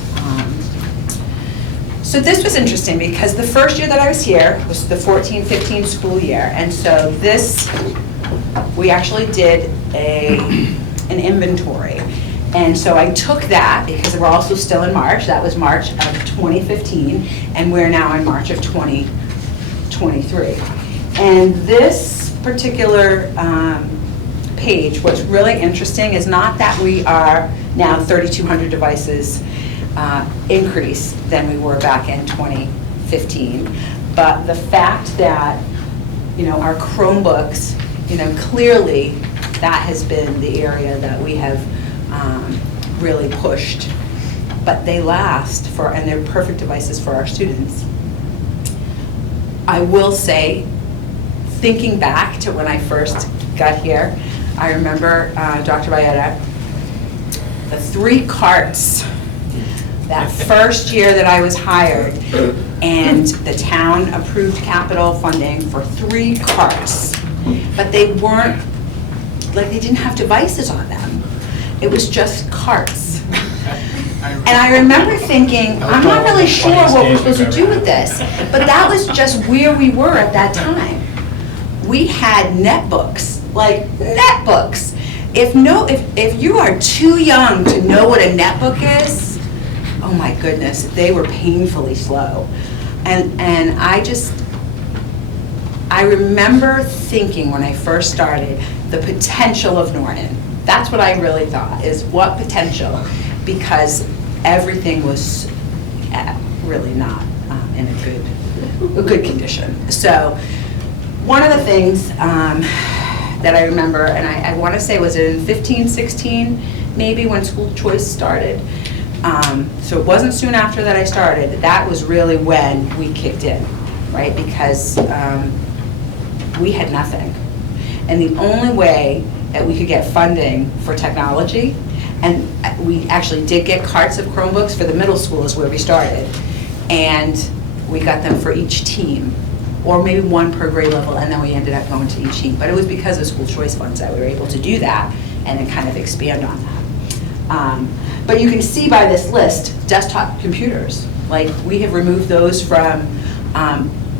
So this was interesting because the first year that I was here was the 14-15 school year, and so this, we actually did an inventory. And so I took that because we're also still in March. That was March of 2015, and we're now in March of 2023. And this particular page, what's really interesting is not that we are now 3,200 devices increase than we were back in 2015, but the fact that, our Chromebooks, clearly that has been the area that we have really pushed, but they last and they're perfect devices for our students. I will say, thinking back to when I first got here, I remember Dr. Bayetta, the 3 carts that first year that I was hired, and the town approved capital funding for 3 carts. But they weren't, they didn't have devices on them. It was just carts. And I remember thinking, I'm not really sure what we're supposed to do with this, but that was just where we were at that time. We had netbooks, netbooks. If you are too young to know what a netbook is, oh my goodness, they were painfully slow. And I remember thinking when I first started, the potential of Norton. That's what I really thought, is what potential, because everything was really not in a good condition. So one of the things that I remember, and I want to say was in 15, 16, maybe when school choice started. So it wasn't soon after that I started. That was really when we kicked in, right? Because we had nothing. And the only way that we could get funding for technology, and we actually did get carts of Chromebooks for the middle school is where we started. And we got them for each team, or maybe 1 per grade level, and then we ended up going to each team. But it was because of school choice funds that we were able to do that and then kind of expand on that. But you can see by this list, desktop computers. We have removed those from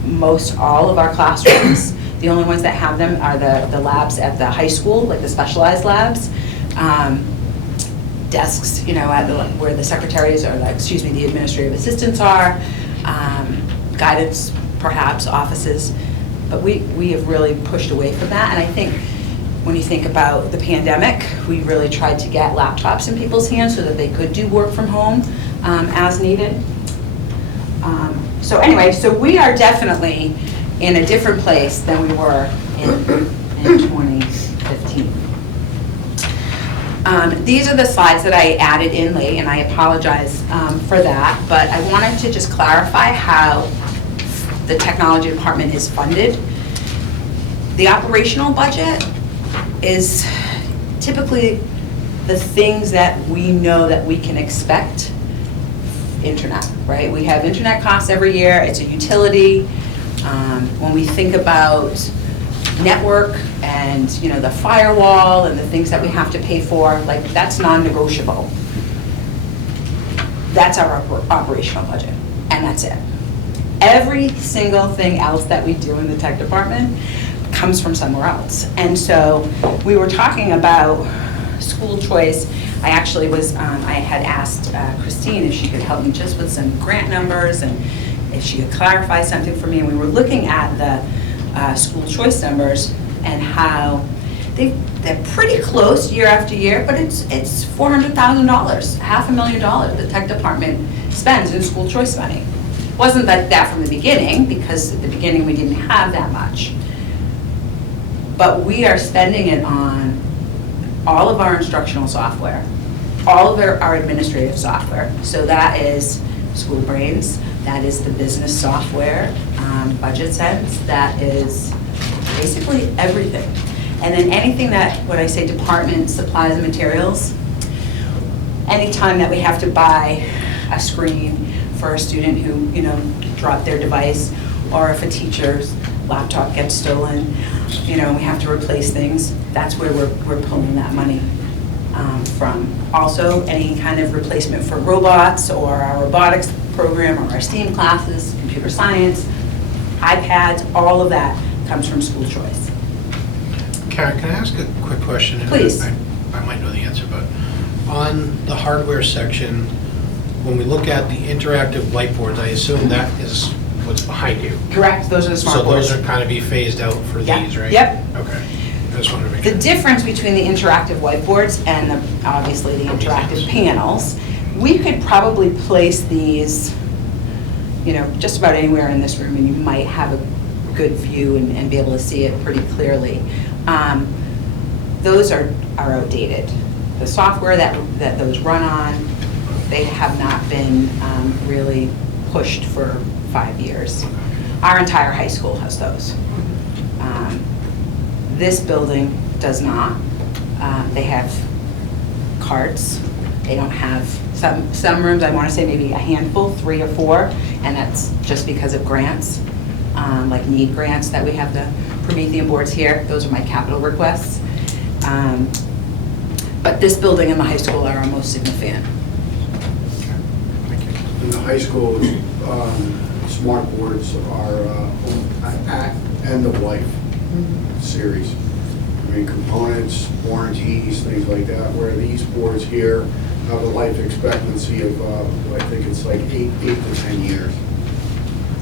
most all of our classrooms. The only ones that have them are the labs at the high school, the specialized labs. Desks, where the secretaries or the administrative assistants are. Guidance, perhaps, offices. But we have really pushed away from that. And I think when you think about the pandemic, we really tried to get laptops in people's hands so that they could do work from home as needed. So anyway, so we are definitely in a different place than we were in 2015. These are the slides that I added in late, and I apologize for that, but I wanted to just clarify how the technology department is funded. The operational budget is typically the things that we know that we can expect. Internet, right? We have internet costs every year, it's a utility. When we think about network and, you know, the firewall and the things that we have to pay for, like, that's non-negotiable. That's our operational budget, and that's it. Every single thing else that we do in the tech department comes from somewhere else. And so we were talking about school choice. I actually was, I had asked Christine if she could help me just with some grant numbers and if she could clarify something for me. And we were looking at the school choice numbers and how they're pretty close year after year, but it's $400,000, $500,000 the tech department spends in school choice money. Wasn't that from the beginning, because at the beginning we didn't have that much. But we are spending it on all of our instructional software, all of our administrative software. So that is School Brains, that is the business software, Budget Sense, that is basically everything. And then anything that, when I say department supplies and materials, anytime that we have to buy a screen for a student who, you know, dropped their device, or if a teacher's laptop gets stolen, you know, we have to replace things, that's where we're pulling that money from. Also, any kind of replacement for robots or our robotics program or our STEAM classes, computer science, iPads, all of that comes from school choice. Karen, can I ask a quick question? Please. I might know the answer, but on the hardware section, when we look at the interactive whiteboards, I assume that is what's behind you. Correct, those are the smart boards. So those are kind of be phased out for these, right? Yep. Okay, I just wanted to make The sure. difference between the interactive whiteboards and obviously the interactive panels, we could probably place these, you know, just about anywhere in this room, and you might have a good view and be able to see it pretty clearly. Those are outdated. The software that those run on, they have not been really pushed for 5 years. Our entire high school has those. This building does not. They have carts. They don't have, some rooms, I want to say maybe a handful, 3 or 4, and that's just because of grants, like need grants that we have the Promethean boards here. Those are my capital requests. But this building and the high school are our most significant. In the high school, smart boards are at end of life series. I mean, components, warranties, things like that, where these boards here have a life expectancy of, I think it's like 8 to 10 years.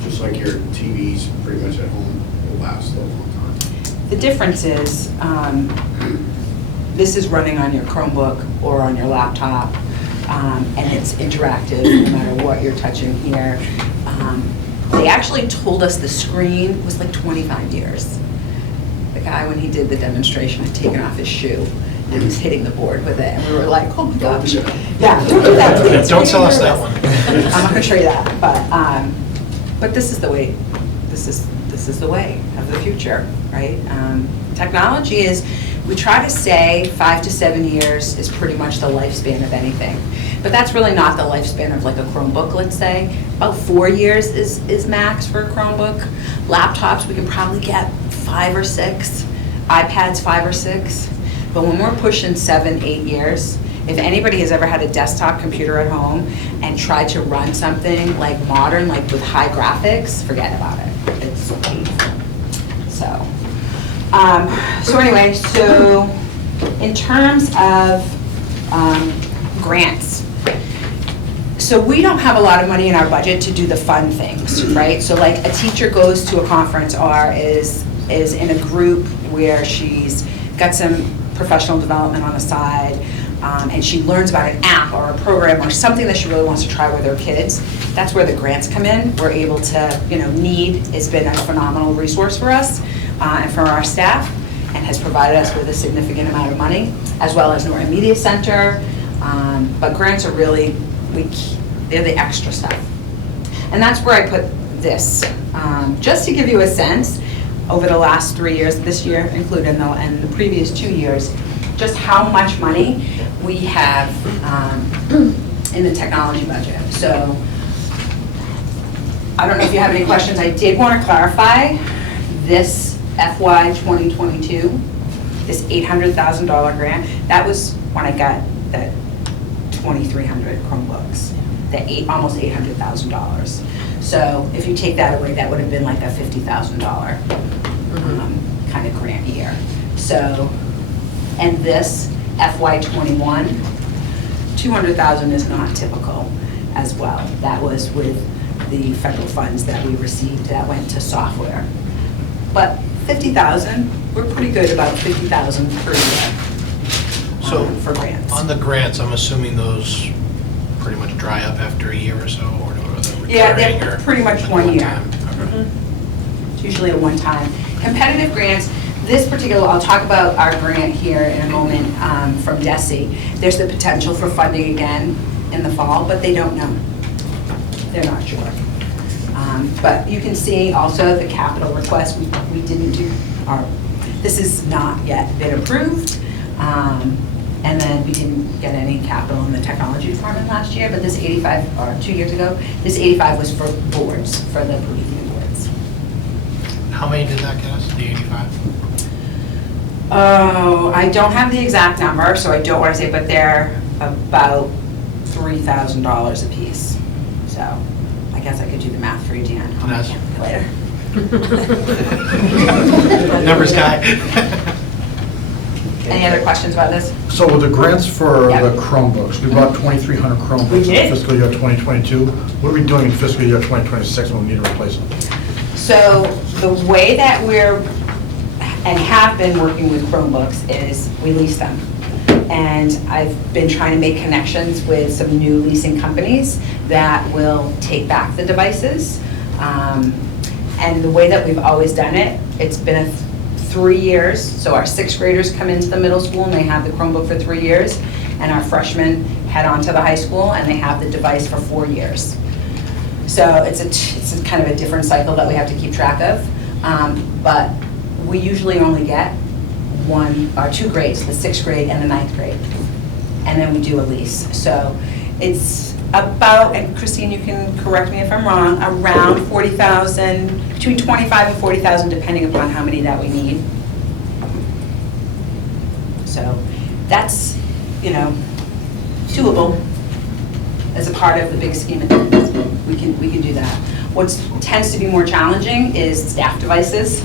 Just like your TVs pretty much at home will last a long time. The difference is, this is running on your Chromebook or on your laptop, and it's interactive no matter what you're touching here. They actually told us the screen was like 25 years. The guy, when he did the demonstration, had taken off his shoe and was hitting the board with it, and we were like, oh my gosh. Yeah, don't do that, please. Don't tell us that one. I'm not gonna show you that, but this is the way, this is the way of the future, right? Technology is, we try to say 5 to 7 years is pretty much the lifespan of anything. But that's really not the lifespan of like a Chromebook, let's say. About 4 years is max for a Chromebook. Laptops, we can probably get 5 or 6. iPads, 5 or 6. But when we're pushing 7, 8 years, if anybody has ever had a desktop computer at home and tried to run something like modern, like with high graphics, forget about it. It's painful. So anyway, so in terms of grants, so we don't have a lot of money in our budget to do the fun things, right? So like a teacher goes to a conference or is in a group where she's got some professional development on the side, and she learns about an app or a program or something that she really wants to try with her kids. That's where the grants come in. We're able to, you know, NEED has been a phenomenal resource for us and for our staff, and has provided us with a significant amount of money, as well as Norton Media Center. But grants are really, they're the extra stuff. And that's where I put this. Just to give you a sense, over the last 3 years, this year included, and the previous 2 years, just how much money we have in the technology budget. So I don't know if you have any questions. I did want to clarify this FY 2022, this $800,000 grant, that was when I got the 2,300 Chromebooks, almost $800,000. So if you take that away, that would have been like a $50,000 kind of grant year. So, and this FY 21, $200,000 is not typical as well. That was with the federal funds that we received that went to software. But 50,000, we're pretty good about 50,000 per year for grants. On the grants, I'm assuming those pretty much dry up after a year or so, or yeah, they're pretty much 1 year. It's usually a one-time. Competitive grants, this particular, I'll talk about our grant here in a moment from DESE. There's the potential for funding again in the fall, but they don't know. They're not sure. But you can see also the capital request, we didn't do, this has not yet been approved. And then we didn't get any capital in the technology department last year, but this 85, or 2 years ago, this 85 was for boards, for the Promethean boards. How many did that get us, the 85? Oh, I don't have the exact number, so I don't want to say, but they're about $3,000 a piece. So I guess I could do the math for you, Dan, on my calculator. Numbers guy. Any other questions about this? So with the grants for the Chromebooks, we bought 2,300 Chromebooks in fiscal year 2022. What are we doing in fiscal year 2026 when we need to replace them? So the way that we're, and have been working with Chromebooks is we lease them. And I've been trying to make connections with some new leasing companies that will take back the devices. And the way that we've always done it, it's been 3 years. So our 6th graders come into the middle school and they have the Chromebook for 3 years. And our freshmen head on to the high school and they have the device for 4 years. So it's a kind of a different cycle that we have to keep track of. But we usually only get 1 or 2 grades, the 6th grade and the 9th grade. And then we do a lease. So it's about, and Christine, you can correct me if I'm wrong, around 40,000, between 25 and 40,000, depending upon how many that we need. So that's, doable as a part of the big scheme of things. We can do that. What tends to be more challenging is staff devices,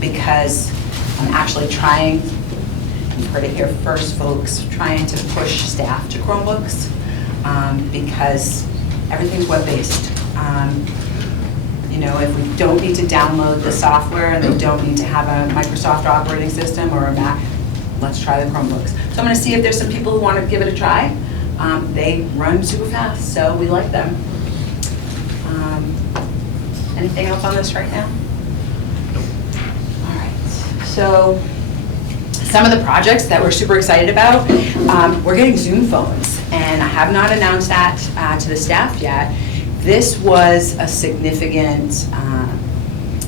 because I'm actually trying, you've heard it here first, folks, trying to push staff to Chromebooks, because everything's web-based. If we don't need to download the software and they don't need to have a Microsoft operating system or a Mac, let's try the Chromebooks. So I'm going to see if there's some people who want to give it a try. They run super fast, so we like them. Anything else on this right now? All right. So some of the projects that we're super excited about, we're getting Zoom phones, and I have not announced that to the staff yet. This was a significant,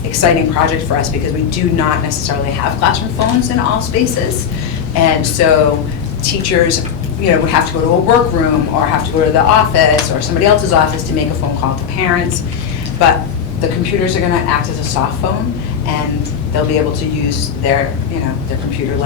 exciting project for us because we do not necessarily have classroom phones in all spaces. And so teachers would have to go to a workroom or have to go to the office or somebody else's office to make a phone call to parents. But the computers are going to act as a soft phone, and they'll be able to use their computer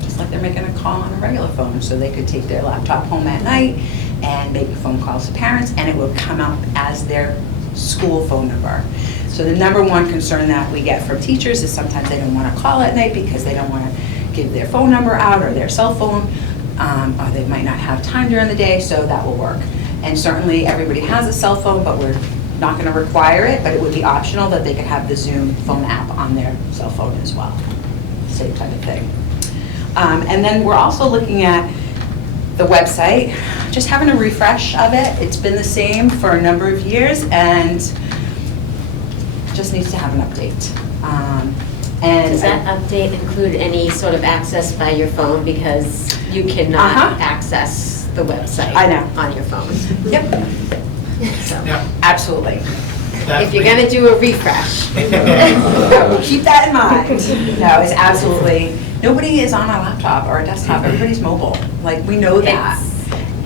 just like they're making a call on a regular phone. So they could take their laptop home at night and make phone calls to parents, and it will come up as their school phone number. So the number one concern that we get from teachers is sometimes they don't want to call at night because they don't want to give their phone number out or their cell phone, or they might not have time during the day, so that will work. And certainly everybody has a cell phone, but we're not going to require it, but it would be optional that they could have the Zoom phone app on their cell phone as well. Same type of thing. And then we're also looking at the website, just having a refresh of it. It's been the same for a number of years and just needs to have an update. Does that update include any sort of access by your phone? Because you cannot access the website on your phone. Yep. So. Absolutely. If you're gonna do a refresh. Keep that in mind. No, it's absolutely, nobody is on a laptop or a desktop, everybody's mobile. Like, we know that.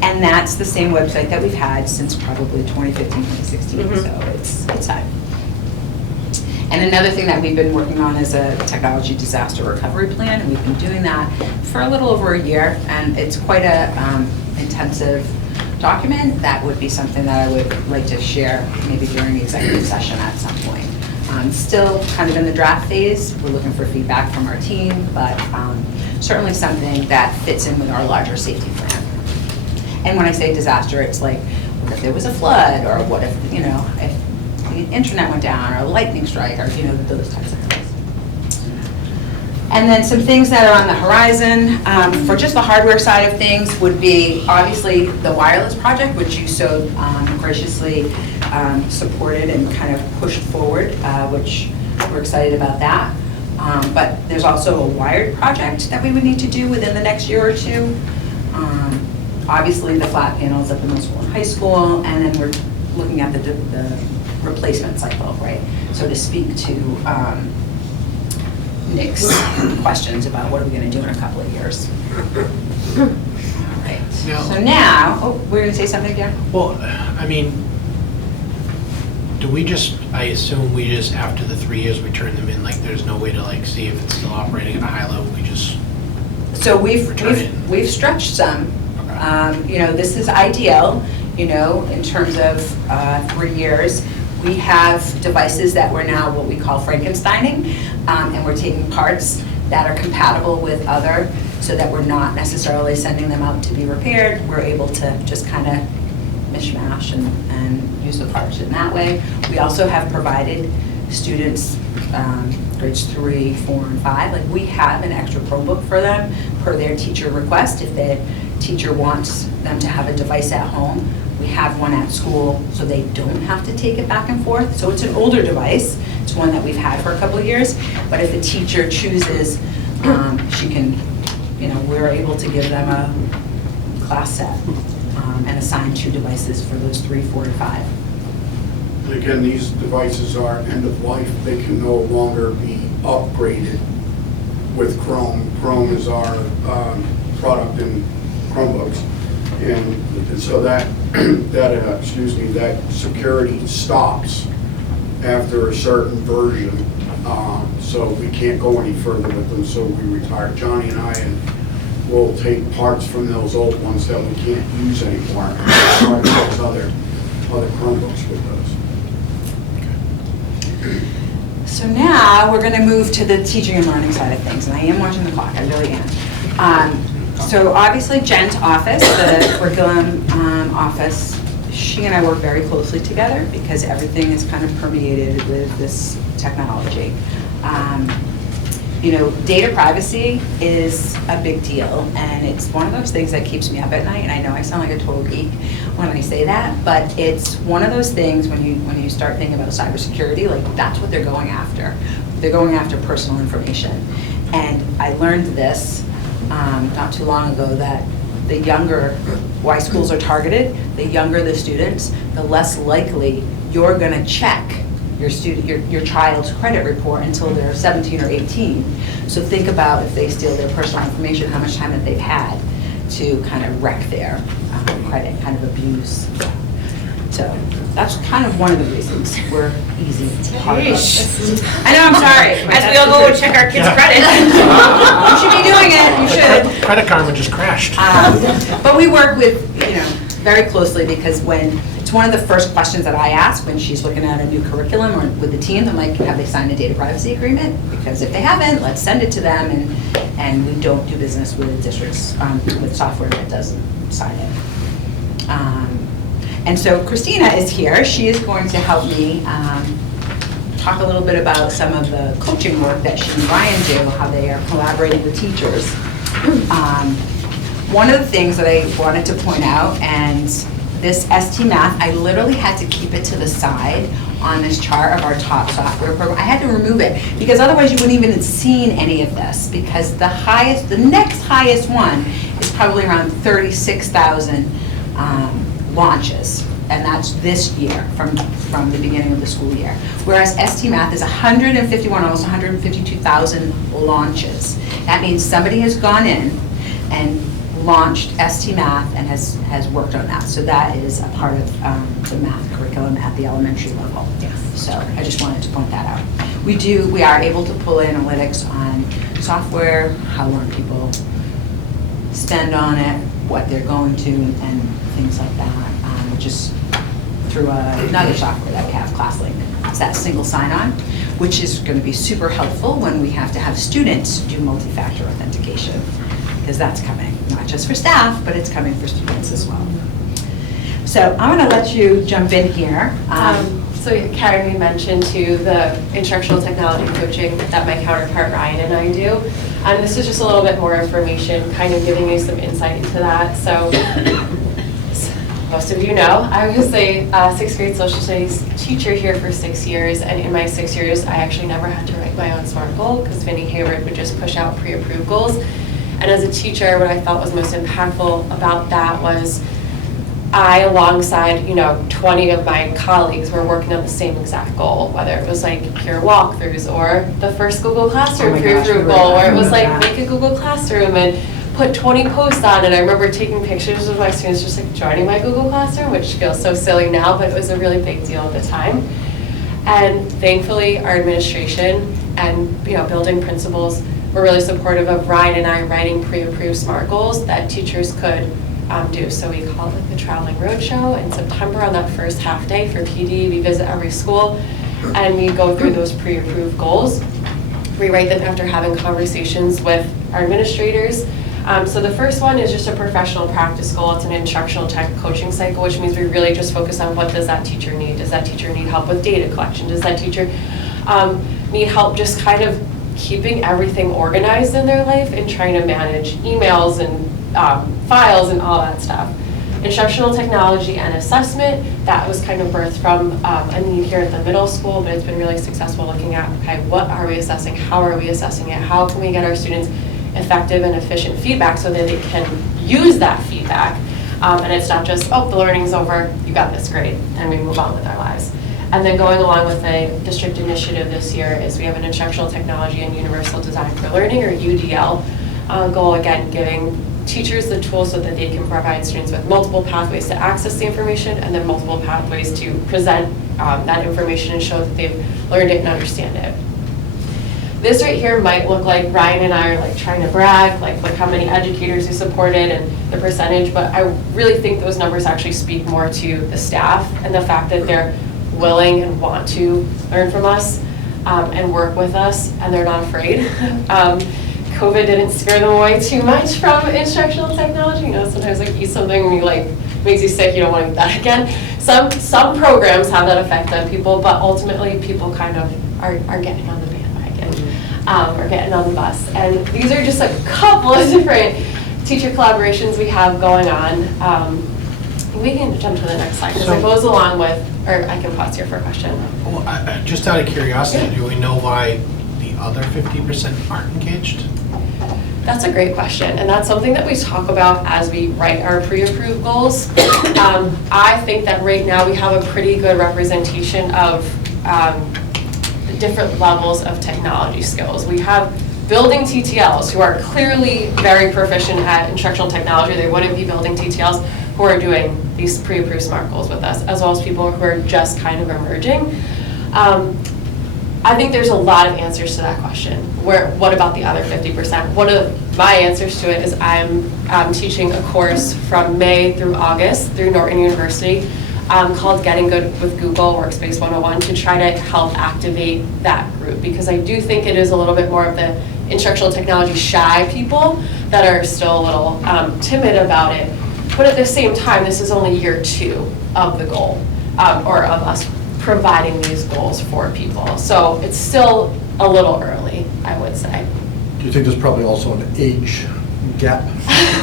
And that's the same website that we've had since probably 2015, 2016, so it's time. And another thing that we've been working on is a technology disaster recovery plan, and we've been doing that for a little over a year, and it's quite a intensive document. That would be something that I would like to share maybe during executive session at some point. Still kind of in the draft phase. We're looking for feedback from our team, but certainly something that fits in with our larger safety plan. And when I say disaster, it's like, what if there was a flood, or what if, if the internet went down, or a lightning strike, or, those types of things. And then some things that are on the horizon, for just the hardware side of things, would be obviously the wireless project, which you so graciously supported and kind of pushed forward, which we're excited about that. But there's also a wired project that we would need to do within the next year or two. Obviously, the flat panels at the middle school and high school, and then we're looking at the replacement cycle, right? So to speak to Nick's questions about what are we going to do in a couple of years. All right. So now, we're going to say something again? Well, I mean, do we just, I assume we just, after the 3 years, we turn them in, like, there's no way to, like, see if it's still operating at a high level, we just... So we've stretched some. This is ideal, in terms of 3 years. We have devices that we're now what we call Frankensteining, and we're taking parts that are compatible with other, so that we're not necessarily sending them out to be repaired. We're able to just kind of mishmash and use the parts in that way. We also have provided students, grades 3, 4, and 5, like we have an extra Chromebook for them per their teacher request. If the teacher wants them to have a device at home, we have one at school, so they don't have to take it back and forth. So it's an older device. It's one that we've had for a couple of years. But if the teacher chooses, she can, we're able to give them a class set and assign 2 devices for those 3, 4, and 5. Again, these devices are end of life. They can no longer be upgraded with Chrome. Chrome is our product in Chromebooks. And so that security stops after a certain version. So we can't go any further with them, so we retire. Johnny and I will take parts from those old ones that we can't use anymore and start those other Chromebooks with those. So now we're going to move to the teaching and learning side of things, and I am watching the clock, I really am. So obviously Jen's office, the curriculum office, she and I work very closely together because everything is kind of permeated with this technology. Data privacy is a big deal, and it's one of those things that keeps me up at night, and I know I sound like a total geek when I say that, but it's one of those things when you start thinking about cybersecurity, like that's what they're going after. They're going after personal information. And I learned this not too long ago, that the younger, why schools are targeted, the younger the students, the less likely you're going to check your child's credit report until they're 17 or 18. So think about if they steal their personal information, how much time that they've had to kind of wreck their credit, kind of abuse. So that's kind of one of the reasons we're easy to talk about. I know, I'm sorry. As we all go and check our kids' credit. You should be doing it, you should. Credit Karma just crashed. But we work with, very closely, because it's one of the first questions that I ask when she's looking at a new curriculum or with the team. I'm like, have they signed a data privacy agreement? Because if they haven't, let's send it to them, and we don't do business with districts with software that doesn't sign it. And so Christina is here. She is going to help me talk a little bit about some of the coaching work that she and Ryan do, how they are collaborating with teachers. One of the things that I wanted to point out, and this ST Math, I literally had to keep it to the side on this chart of our top software program. I had to remove it because otherwise you wouldn't even have seen any of this, because the next highest one is probably around 36,000 launches and that's this year, from the beginning of the school year. Whereas ST Math is 151, almost 152,000 launches. That means somebody has gone in and launched ST Math and has worked on that. So that is a part of the math curriculum at the elementary level. Yes. So I just wanted to point that out. We are able to pull analytics on software, how long people spend on it, what they're going to, and things like that, just through another software that we have, ClassLink. It's that single sign-on, which is going to be super helpful when we have to have students do multi-factor authentication, because that's coming, not just for staff, but it's coming for students as well. So I'm going to let you jump in here. So Karen, you mentioned too the instructional technology coaching that my counterpart Ryan and I do. And this is just a little bit more information, kind of giving you some insight into that. So most of you know, I was a 6th grade social studies teacher here for 6 years. And in my 6 years, I actually never had to write my own SMART goal because Vinnie Hayward would just push out pre-approved goals. And as a teacher, what I felt was most impactful about that was I, alongside 20 of my colleagues, were working on the same exact goal, whether it was like peer walkthroughs or the first Google Classroom pre-approved goal, where it was like make a Google Classroom and put 20 posts on. And I remember taking pictures of my students just like joining my Google Classroom, which feels so silly now, but it was a really big deal at the time. And thankfully, our administration and building principals were really supportive of Ryan and I writing pre-approved SMART goals that teachers could do. So we call it the Traveling Roadshow. In September, on that first half day for PD, we visit every school and we go through those pre-approved goals. We write them after having conversations with our administrators. So the first one is just a professional practice goal. It's an instructional tech coaching cycle, which means we really just focus on what does that teacher need. Does that teacher need help with data collection? Does that teacher need help just kind of keeping everything organized in their life and trying to manage emails and files and all that stuff. Instructional technology and assessment, that was kind of birthed from a need here at the middle school, but it's been really successful looking at, okay, what are we assessing? How are we assessing it? How can we get our students effective and efficient feedback so that they can use that feedback? And it's not just, oh, the learning's over, you got this grade, and we move on with our lives. And then going along with a district initiative this year is we have an instructional technology and universal design for learning, or UDL, goal, again, giving teachers the tools so that they can provide students with multiple pathways to access the information and then multiple pathways to present that information and show that they've learned it and understand it. This right here might look like Ryan and I are like trying to brag, like look how many educators we supported and the percentage, but I really think those numbers actually speak more to the staff and the fact that they're willing and want to learn from us and work with us, and they're not afraid. COVID didn't scare them away too much from instructional technology. Sometimes like eat something and you like makes you sick, you don't want to eat that again. Some programs have that effect on people, but ultimately people kind of are getting on the bandwagon or getting on the bus. And these are just a couple of different teacher collaborations we have going on. We can jump to the next slide because it goes along with, or I can pause here for a question. Well, just out of curiosity, do we know why the other 50% aren't engaged? That's a great question, and that's something that we talk about as we write our pre-approved goals. I think that right now we have a pretty good representation of the different levels of technology skills. We have building TTLs who are clearly very proficient at instructional technology. They wouldn't be building TTLs who are doing these pre-approved SMART goals with us, as well as people who are just kind of emerging. I think there's a lot of answers to that question. What about the other 50%? One of my answers to it is I'm teaching a course from May through August through Norton University called Getting Good with Google Workspace 101 to try to help activate that group, because I do think it is a little bit more of the instructional technology shy people that are still a little timid about it. But at the same time, this is only year 2 of the goal, or of us providing these goals for people. So it's still a little early, I would say. Do you think there's probably also an age gap?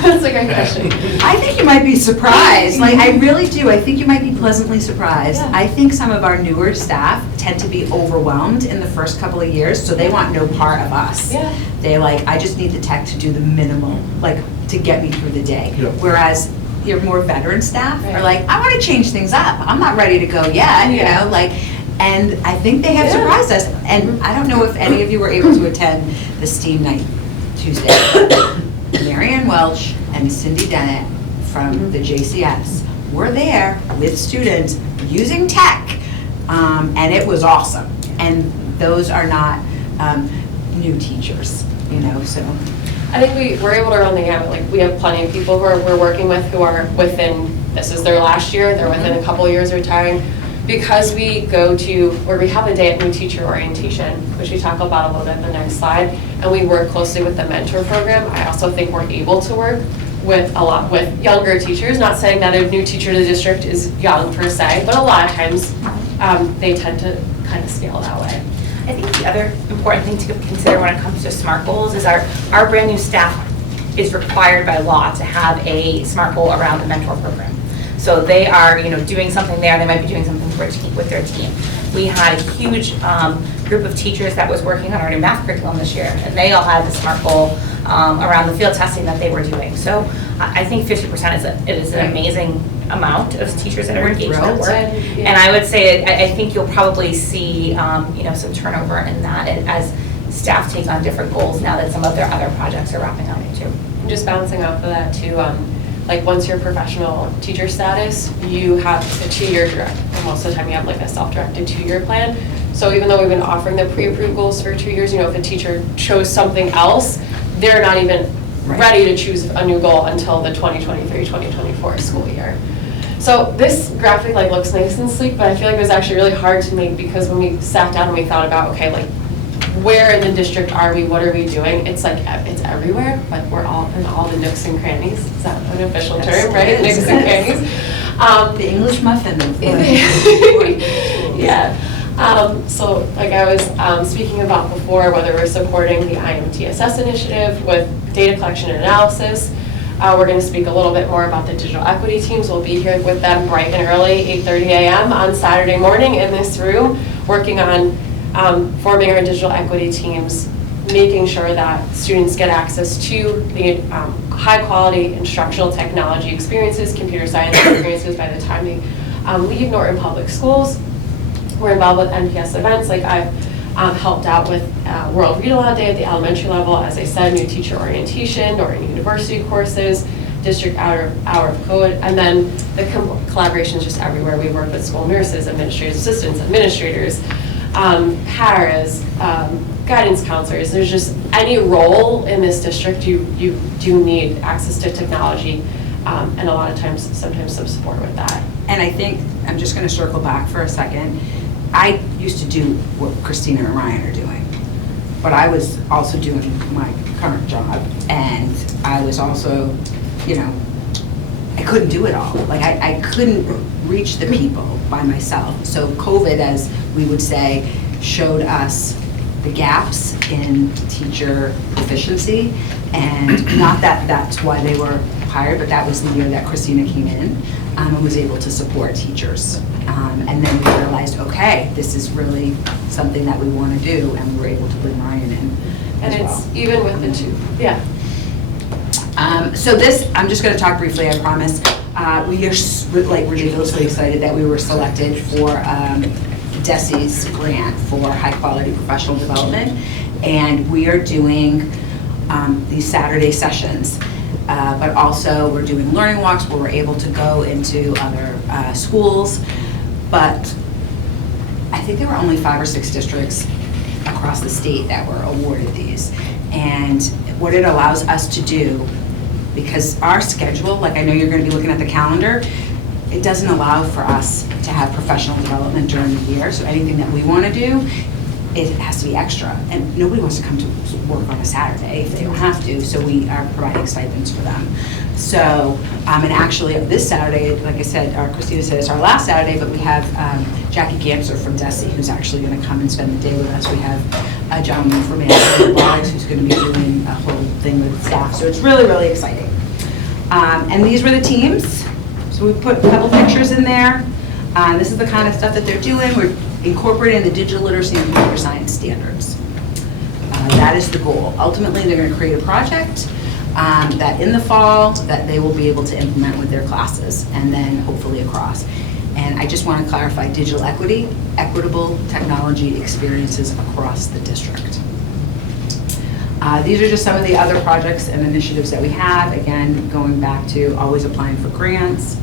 That's a great question. I think you might be surprised. Like, I really do. I think you might be pleasantly surprised. Yeah. I think some of our newer staff tend to be overwhelmed in the first couple of years, so they want no part of us. Yeah. They're like, I just need the tech to do the minimum, like to get me through the day. Yeah. Whereas your more veteran staff are like, I want to change things up. I'm not ready to go yet, you know, like, and I think they have surprised us. And I don't know if any of you were able to attend the STEAM night Tuesday. Marianne Welch and Cindy Dennett from the JCS were there with students using tech, and it was awesome. And those are not new teachers, you know, so. I think we're able to run the gamut. Like, we have plenty of people who we're working with who are within, this is their last year, they're within a couple years of retiring. Because we go to, where we have a day at new teacher orientation, which we talk about a little bit in the next slide, and we work closely with the mentor program, I also think we're able to work with with younger teachers. Not saying that a new teacher to the district is young per se, but a lot of times they tend to kind of scale that way. I think the other important thing to consider when it comes to SMART goals is our brand new staff is required by law to have a SMART goal around the mentor program. So they are, you know, doing something there, they might be doing something with their team. We had a huge group of teachers that was working on our new math curriculum this year, and they all had the SMART goal around the field testing that they were doing. So I think 50% is an amazing amount of teachers that are engaged in that work. And I would say, I think you'll probably see, you know, some turnover in that as staff take on different goals now that some of their other projects are wrapping up too. Just bouncing off of that too, like once you're professional teacher status, you have a 2-year direct, and most of the time you have like a self-directed 2-year plan. So even though we've been offering the pre-approved goals for 2 years, you know, if a teacher chose something else, they're not even ready to choose a new goal until the 2023-2024 school year. So this graphic like looks nice and sleek, but I feel like it was actually really hard to make because when we sat down and we thought about, okay, like where in the district are we, what are we doing? It's like, it's everywhere, but we're all in all the nooks and crannies. Is that an official term, right? Nooks and crannies. The English muffin. Yeah. So like I was speaking about before, whether we're supporting the IMTSS initiative with data collection and analysis, we're going to speak a little bit more about the digital equity teams. We'll be here with them bright and early, 8:30 a.m. on Saturday morning in this room, working on forming our digital equity teams, making sure that students get access to the high-quality instructional technology experiences, computer science experiences by the time they leave Norton Public Schools. We're involved with NPS events, like I've helped out with World Read Aloud Day at the elementary level, as I said, new teacher orientation, Norton University courses, district hour of code, and then the collaboration is just everywhere. We work with school nurses, administrative assistants, administrators, paras, guidance counselors. There's just any role in this district, you do need access to technology, and a lot of times, sometimes some support with that. And I think, I'm just going to circle back for a second. I used to do what Christina and Ryan are doing, but I was also doing my current job, and I was also, you know, I couldn't do it all. Like, I couldn't reach the people by myself. So COVID, as we would say, showed us the gaps in teacher efficiency, and not that that's why they were hired, but that was the year that Christina came in and was able to support teachers. And then we realized, okay, this is really something that we want to do, and we were able to bring Ryan in And as it's well. even with the two, yeah. So this, I'm just going to talk briefly, I promise. We are like ridiculously excited that we were selected for DESE's grant for high quality professional development, and we are doing these Saturday sessions. But also we're doing learning walks where we're able to go into other schools. But I think there were only 5 or 6 districts across the state that were awarded these. And what it allows us to do, because our schedule, like I know you're going to be looking at the calendar, it doesn't allow for us to have professional development during the year. So anything that we want to do, it has to be extra. And nobody wants to come to work on a Saturday if they don't have to, so we are providing stipends for them. So, and actually this Saturday, like I said, Christina said it's our last Saturday, but we have Jackie Gamser from DESE who's actually going to come and spend the day with us. We have a gentleman from Robotics who's going to be doing a whole thing with staff. So it's really, really exciting. And these were the teams. So we put a couple pictures in there. This is the kind of stuff that they're doing. We're incorporating the digital literacy and computer science standards. That is the goal. Ultimately, they're going to create a project that in the fall, that they will be able to implement with their classes, and then hopefully across. And I just want to clarify, digital equity, equitable technology experiences across the district. These are just some of the other projects and initiatives that we have. Again, going back to always applying for grants.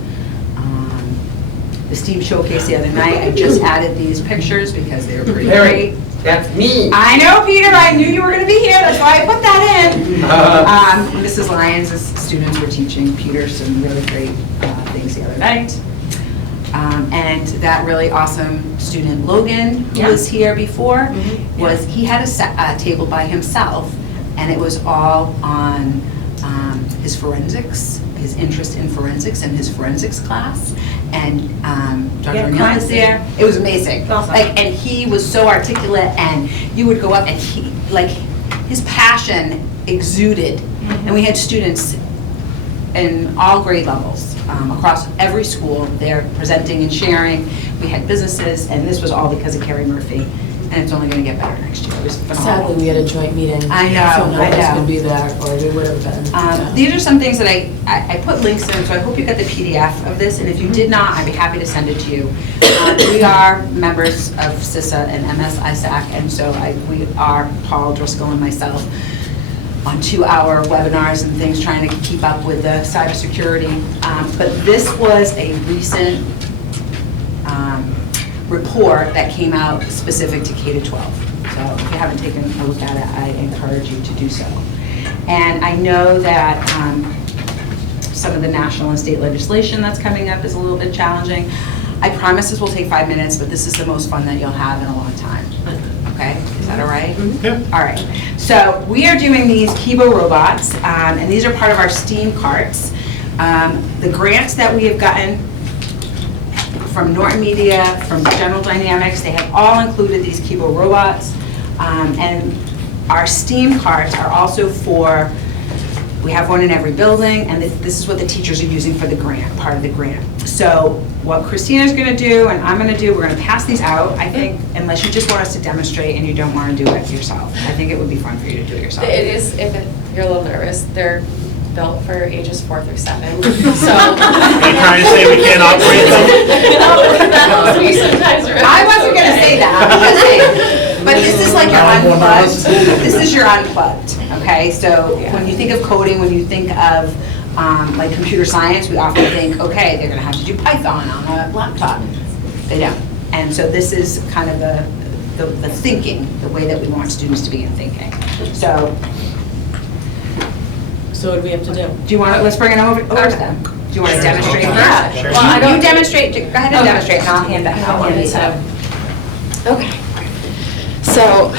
The STEAM Showcase the other night, I just added these pictures because they were pretty great. That's me. I know, Peter, I knew you were going to be here, that's why I put that in. Mrs. Lyons' students were teaching Peter some really great things the other night. And that really awesome student, Logan, who was here before, he had a table by himself, and it was all on his forensics, his interest in forensics and his forensics class. And Dr. O'Neill was there. It was amazing. Awesome. And he was so articulate, and you would go up and his passion exuded. And we had students in all grade levels across every school there presenting and sharing. We had businesses, and this was all because of Carrie Murphy. And it's only going to get better next year. It was phenomenal. Sadly, we had a joint meeting. I know, So none of I us know. could be there, or we would have been. These are some things that I put links in, so I hope you got the PDF of this, and if you did not, I'd be happy to send it to you. We are members of CISA and MS-ISAC, and so we are, Paul Driscoll and myself, on 2-hour webinars and things, trying to keep up with the cybersecurity. But this was a recent report that came out specific to K-12. So if you haven't taken a look at it, I encourage you to do so. And I know that some of the national and state legislation that's coming up is a little bit challenging. I promise this will take 5 minutes, but this is the most fun that you'll have in a long time. Okay, is that all right? Yeah. All right. So we are doing these Kibo robots, and these are part of our STEAM carts. The grants that we have gotten from Norton Media, from General Dynamics, they have all included these Kibo robots. And our STEAM carts are also for, we have one in every building, and this is what the teachers are using for the grant, part of the grant. So what Christina's gonna do and I'm gonna do, we're gonna pass these out, I think, unless you just want us to demonstrate and you don't wanna do it yourself. I think it would be fun for you to do it yourself. It is, if you're a little nervous, they're built for ages 4 through 7, so. Are you trying to say we can't operate them? That helps me sometimes, right? I wasn't gonna say that, I was gonna say, but this is like your unplugged, this is your unplugged, okay? So when you think of coding, when you think of like computer science, we often think, okay, they're gonna have to do Python on a laptop. They don't. And so this is kind of the thinking, the way that we want students to begin thinking. So what do we have to do? do you want to, let's bring it over to them. Do you want to demonstrate Okay. that? Sure. Well, you demonstrate, go ahead and demonstrate, and I'll hand these out. Okay. So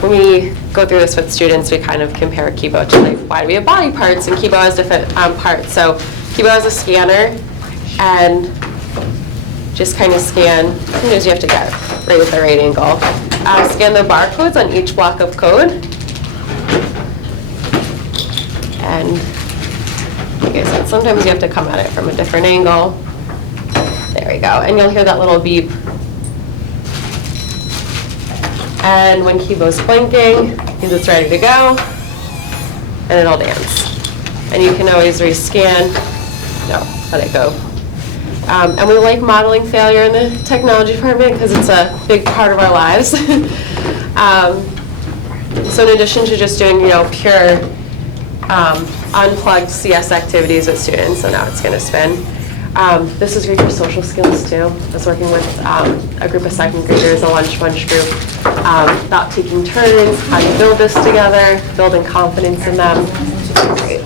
when we go through this with students, we kind of compare Kibo to like, why do we have body parts, and Kibo has different parts. So Kibo has a scanner, and just kind of scan, sometimes you have to get right with the right angle. Scan the barcodes on each block of code. And like I said, sometimes you have to come at it from a different angle. There we go, and you'll hear that little beep. And when Kibo's blinking, means it's ready to go, and it'll dance. And you can always rescan. No, let it go. And we like modeling failure in the technology department because it's a big part of our lives. So in addition to just doing, pure unplugged CS activities with students, so now it's going to spin. This is great for social skills too. I was working with a group of second graders, a lunch bunch group, about taking turns, how you build this together, building confidence in them. Great.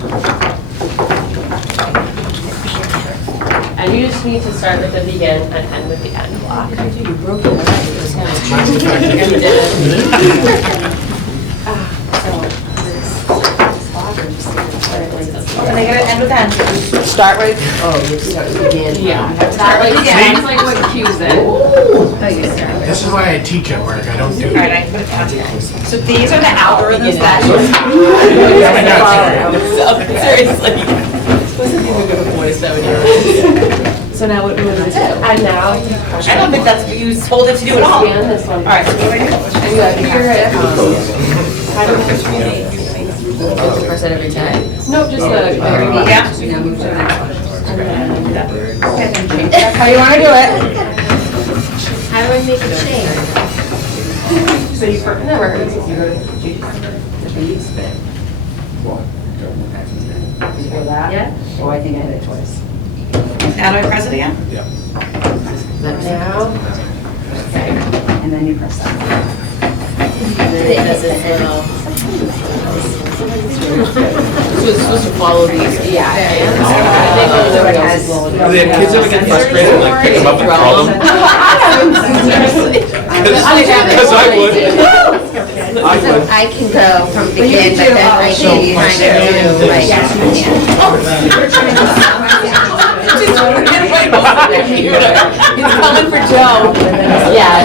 And you just need to start with the begin and end with the end block. You broke it already. It was nice. And they gotta end with end. Start with. Oh, you start again. Yeah. Start with again. It's like what cues it. This is why I teach at work, I don't do All right, I put it down here. So these are the algorithms that. Seriously. Wasn't even good for 47-year-olds. So now what do we do? And now. I don't think that's what you told it to do at all. Scan this one. All right, so And you have here, Press it every time? No, just the. Yeah. Now move to the next one. That's how you want to do it. How do I make a change? So you, no, we're gonna Yeah? Oh, I think I hit it twice. How do I press it again? Yeah. Now. And then you press that. So it's supposed to follow these? Yeah. Do the kids ever get frustrated and like pick them up and throw them? Because I would. I can go from begin, but then I can kind of do like. He's coming for Joe. Yeah.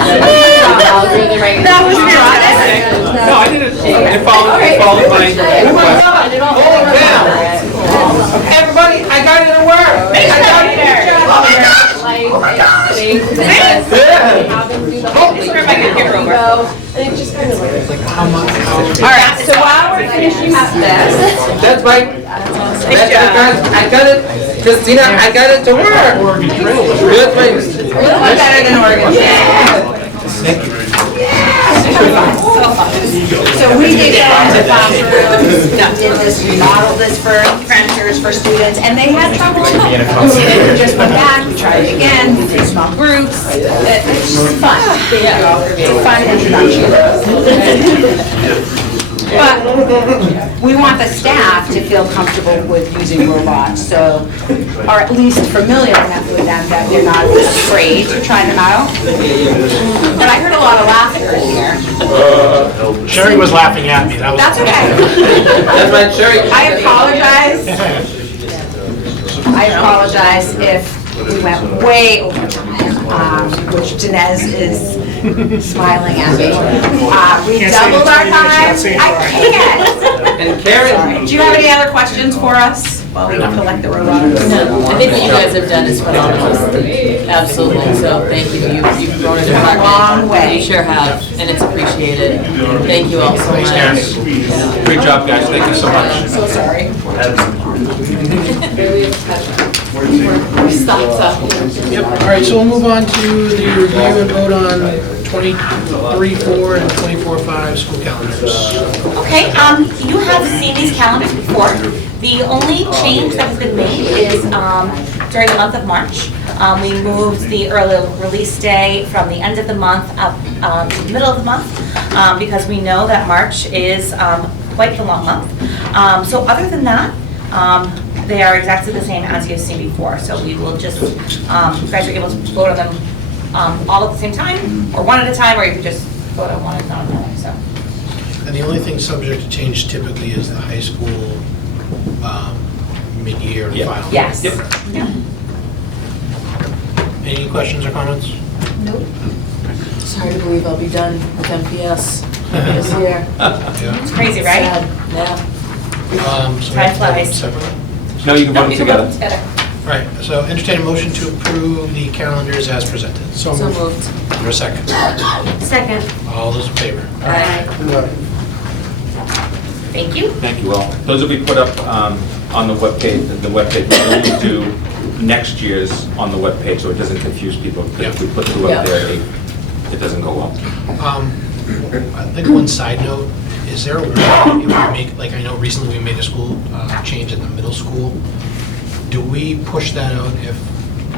That was No, I didn't. It followed my request. Everybody, I got it to work. I got it there. All right, so while we're finishing up this. That's right. I got it. Christina, I got it to work. Good things. A little bit better than Oregon. So we did classrooms, did this, remodeled this for printers, for students, and they had trouble. So we just went back, we tried it again, we did small groups. It's just fun. It's a fun introduction. But we want the staff to feel comfortable with using robots, so, or at least familiar enough with them that they're not afraid to try them out. But I heard a lot of laughter in here. Sherry was laughing at me, that was. That's okay. That's right, Sherry. I apologize if we went way over time, which Dinesh is smiling at me. We doubled our time. I can't. And Karen. Do you have any other questions for us while we collect the robots? No, I think what you guys have done is phenomenal. Absolutely, so thank you. You've grown a department. A long way. You sure have, and it's appreciated. Thank you all so much. Great job, guys. Thank you so much. So sorry. Yep, all right, so we'll move on to the review and vote on 23-4 and 24-5 school calendars. Okay, you have seen these calendars before. The only change that has been made is during the month of March. We moved the early release day from the end of the month up to the middle of the month because we know that March is quite the long month. So other than that, they are exactly the same as you've seen before. So we will just, you guys are able to vote on them all at the same time, or one at a time, or you could just vote on one and not on another, so. And the only thing subject to change typically is the high school mid-year final. Yes. Yep. Any questions or comments? Nope. Sorry to believe I'll be done with MPS this year. It's crazy, right? Sad, yeah. So Time flies. separately? No, you can vote them together. All right, so entertain a motion to approve the calendars as presented. So moved. Is there a second? Second. All those in favor? Thank you. Thank you all. Those will be put up on the webpage. The webpage we'll only do next year's on the webpage, so it doesn't confuse people. Because if we put two up there, it doesn't go well. I think one side note, is there a way if we make, like I know recently we made a school change in the middle school. Do we push that out if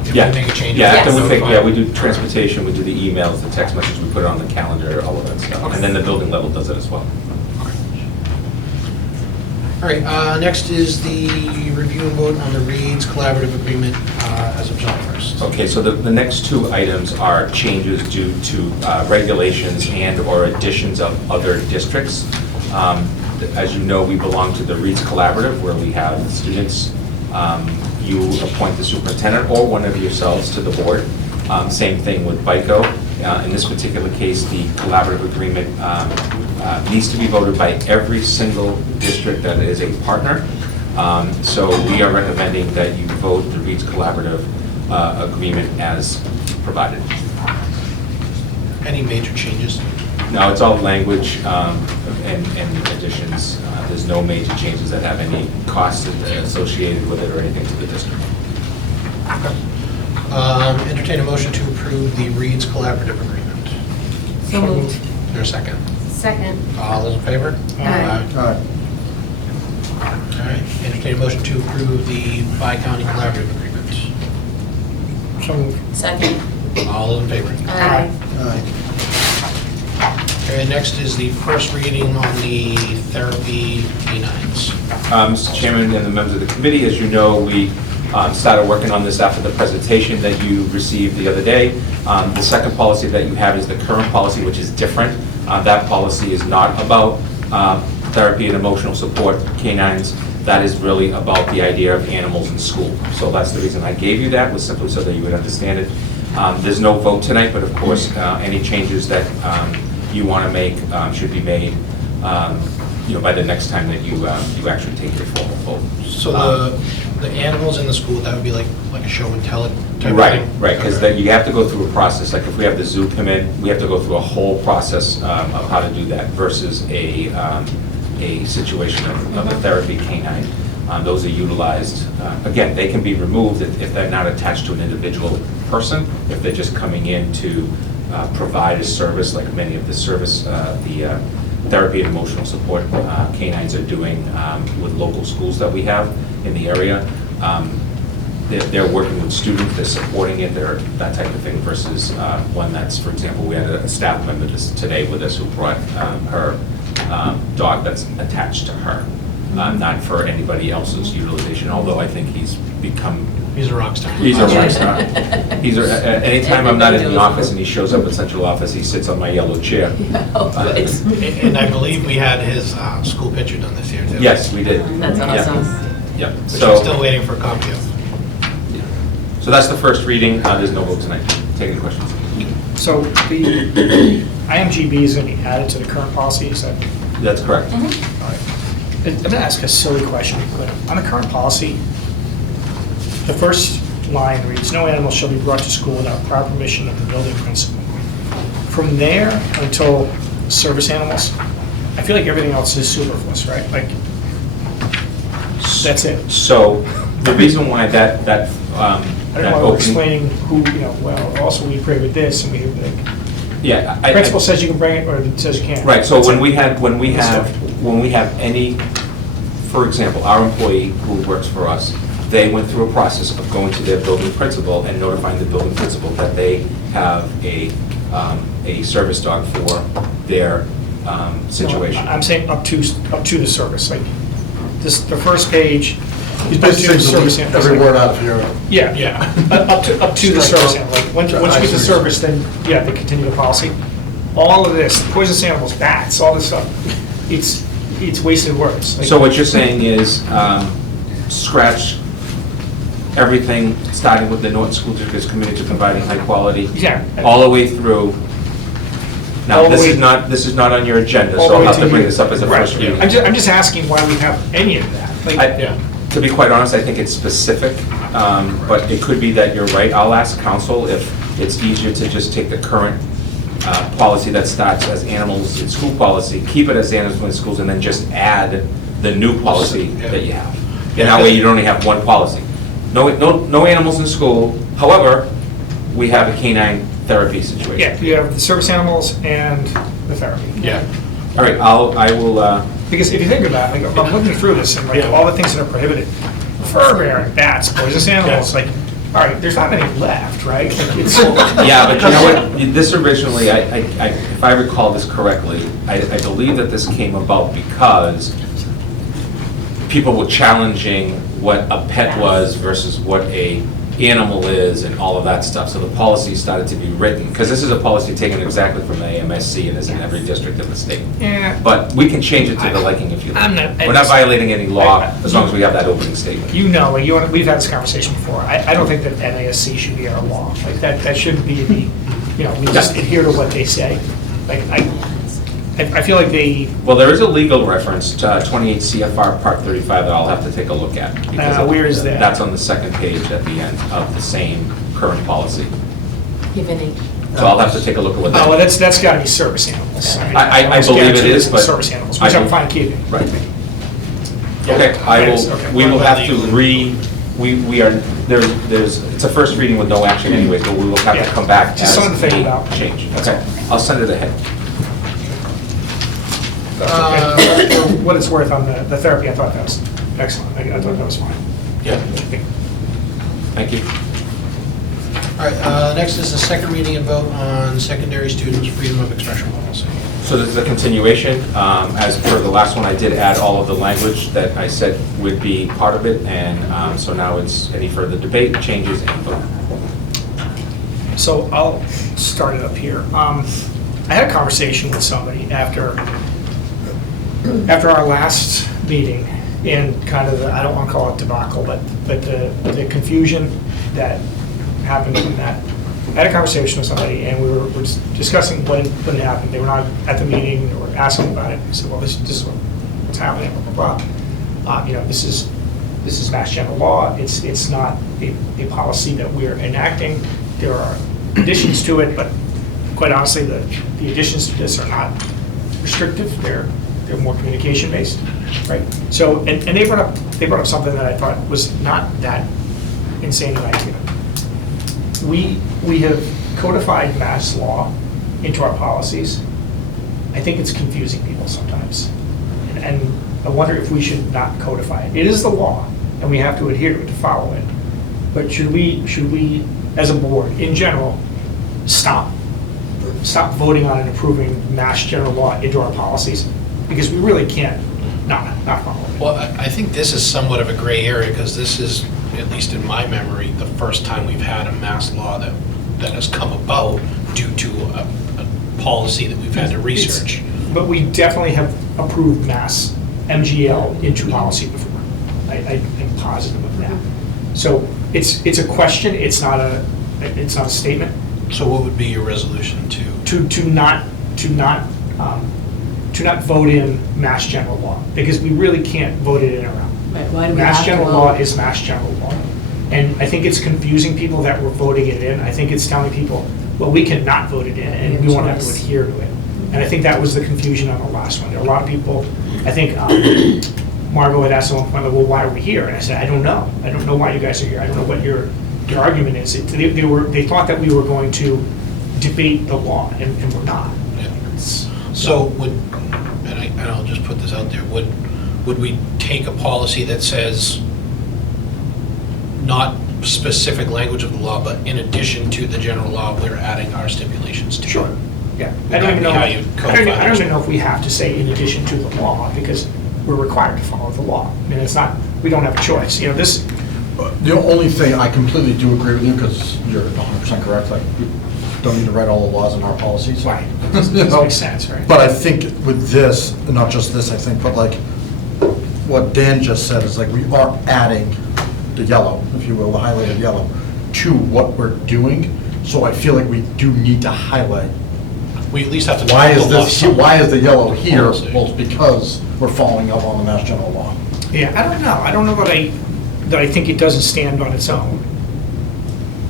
we make a change? Yeah, after we take, we do transportation, we do the emails, the text messages, we put it on the calendar, all of that stuff. And then the building level does it as well. All right, next is the review and vote on the Reed's collaborative agreement as of July 1st. Okay, so the next two items are changes due to regulations and/or additions of other districts. As you know, we belong to the Reed's Collaborative, where we have students. You appoint the superintendent or one of yourselves to the board. Same thing with BICO. In this particular case, the collaborative agreement needs to be voted by every single district that is a partner. So we are recommending that you vote the Reed's Collaborative agreement as provided. Any major changes? No, it's all language and additions. There's no major changes that have any costs associated with it or anything to the district. Entertain a motion to approve the Reed's Collaborative Agreement. So moved. Is there a second? Second. All those in favor? Aye. All right, entertain a motion to approve the Bi-County Collaborative Agreement. So moved. Second. All those in favor? Aye. Okay, next is the first reading on the therapy canines. Mr. Chairman and the members of the committee, as you know, we started working on this after the presentation that you received the other day. The second policy that you have is the current policy, which is different. That policy is not about therapy and emotional support canines. That is really about the idea of animals in school. So that's the reason I gave you that, was simply so that you would understand it. There's no vote tonight, but of course, any changes that you want to make should be made by the next time that you actually take your formal vote. So the animals in the school, that would be like a show and tell it type of Right, thing? right, because Okay. you have to go through a process, like if we have the zoo come in, we have to go through a whole process of how to do that versus a situation of a therapy canine. Those are utilized, again, they can be removed if they're not attached to an individual person, if they're just coming in to provide a service, like many of the service, the therapy and emotional support canines are doing with local schools that we have in the area. They're working with students, they're supporting it, they're that type of thing versus one that's, for example, we had a staff member today with us who brought her dog that's attached to her, not for anybody else's utilization, although I think he's become... He's a rock star. He's a rock star. Anytime I'm not in the office and he shows up at central office, he sits on my yellow chair. And I believe we had his school picture done this year, too. Yes, we did. That's Yeah. awesome. Yep. Which So, I'm still waiting for a copy of. so that's the first reading. There's no vote tonight. Take any questions. So the IMGB is going to be added to the current policy, is that? That's correct. All right. I'm going to ask a silly question, but on the current policy, the first line reads, "No animal shall be brought to school without prior permission of the building principal." From there until service animals, I feel like everything else is superfluous, right? Like, that's it. So the reason why that I don't know why we're opening, explaining who, well, also we pray with this, and we, like, yeah, principal says you can bring it, or it says you can't. right. So That's when it. we have any, for example, our employee who works for us, they went through a process of going to their building principal and notifying the building principal that they have a service dog for their situation. I'm saying up to the service, like, this, the first page, is up to Basically, the service animal. every word out of here. Yeah. Yeah. Up to the Strike service out. animal, like, once you I get the see. service, then you have to continue the policy. All of this, poisonous animals, bats, all this stuff, it's wasted words. Like, So what you're saying is scratch everything, starting with the Norton School District is committed to providing high quality, Yeah. all the way through. Now, All the this way- is not on your agenda, all so the I'll way have to bring you. this up as a Right. first reading. I'm just asking why we have any of that. Like, Yeah. To be quite honest, I think it's specific, but it could be that you're right. I'll ask council if it's easier to just take the current policy that starts as animals in school policy, keep it as animals in schools, and then just add the new policy that you have. And that way you only have one policy. No animals in school, however, we have a canine therapy situation. yeah, you have the service animals and the therapy. Yeah. All right, I will, Because if you think about it, like, I'm looking through this, and like, all the things that are prohibited, fur bearing, bats, poisonous animals, like, all right, there's not many left, right? Like, it's. yeah, but you know what, this originally, if I recall this correctly, I believe that this came about because people were challenging what a pet was versus what a animal is and all of that stuff. So the policy started to be written, because this is a policy taken exactly from the AMSC and is in every district in the state. Yeah. But we can change it to the liking if you like. I'm not- We're not violating any law as long as we have that opening statement. You know, like, we've had this conversation before. I don't think that NASC should be our law. Like, that shouldn't be the, we just adhere to what they say. Like, I feel like they, Well, there is a legal reference to 28 CFR Part 35 that I'll have to take a look at. because where is that? That's on the second page at the end of the same current policy. Give any. So I'll have to take a look at what that. Oh, well, that's got to be service animals. mean, I believe it is, but. Service animals, which I'm fine keeping. Right. Okay, we will have to we are, it's a first reading with no action anyways, but we will have to come back. Just something to think about. Change, okay. I'll send it ahead. For what it's worth on the therapy, I thought that was excellent. I thought that was fine. Yeah. Thank you. All right, next is the second reading and vote on secondary students' freedom of expression policy. So this is a continuation. As per the last one, I did add all of the language that I said would be part of it, and so now it's any further debate, changes, and vote. So I'll start it up here. I had a conversation with somebody after our last meeting, and kind of the, I don't want to call it debacle, but the confusion that happened from that. I had a conversation with somebody, and we were discussing what had happened. They were not at the meeting, they were asking about it. I said, well, this is what's happening, blah, blah, blah. This is Mass General Law. It's not a policy that we're enacting. There are additions to it, but quite honestly, the additions to this are not restrictive. They're more communication-based, right? So, and they brought up something that I thought was not that insane an idea. We have codified mass law into our policies. I think it's confusing people sometimes. And I wonder if we should not codify it. It is the law, and we have to adhere to it, to follow it. But should we, as a board, in general, stop voting on and approving mass general law into our policies? Because we really can't not follow it. Well, I think this is somewhat of a gray area, because this is, at least in my memory, the first time we've had a mass law that has come about due to a policy that we've had to research. But we definitely have approved mass MGL into policy before. I am positive of that. So it's a question, it's not a statement. So what would be your resolution to not vote in mass general law? Because we really can't vote it in or out. Why do we have Mass to general vote? law is mass general law. And I think it's confusing people that we're voting it in. I think it's telling people, well, we cannot vote it in, and we won't have to adhere to it. And I think that was the confusion on the last one. There are a lot of people, I think Margot had asked at one point, well, why are we here? And I said, I don't know. I don't know why you guys are here. I don't know what your argument is. They thought that we were going to debate the law, and we're not. So and I'll just put this out there, would we take a policy that says not specific language of the law, but in addition to the general law, we're adding our stipulations to it? Sure. Yeah. Would that be how you codify it? I don't even know if we have to say in addition to the law, because we're required to follow the law. I mean, it's not, we don't have a choice. This. The only thing, I completely do agree with you, because you're 100% correct, like, we don't need to write all the laws in our policies. Right. It doesn't make sense, right? But I think with this, and not just this, I think, but like, what Dan just said is like, we are adding the yellow, if you will, the highlighted yellow, to what we're doing. So I feel like we do need to highlight. We at least have to. Why is the yellow here? Well, it's because we're following up on the Mass General Law. Yeah, I don't know. I don't know that I think it doesn't stand on its own.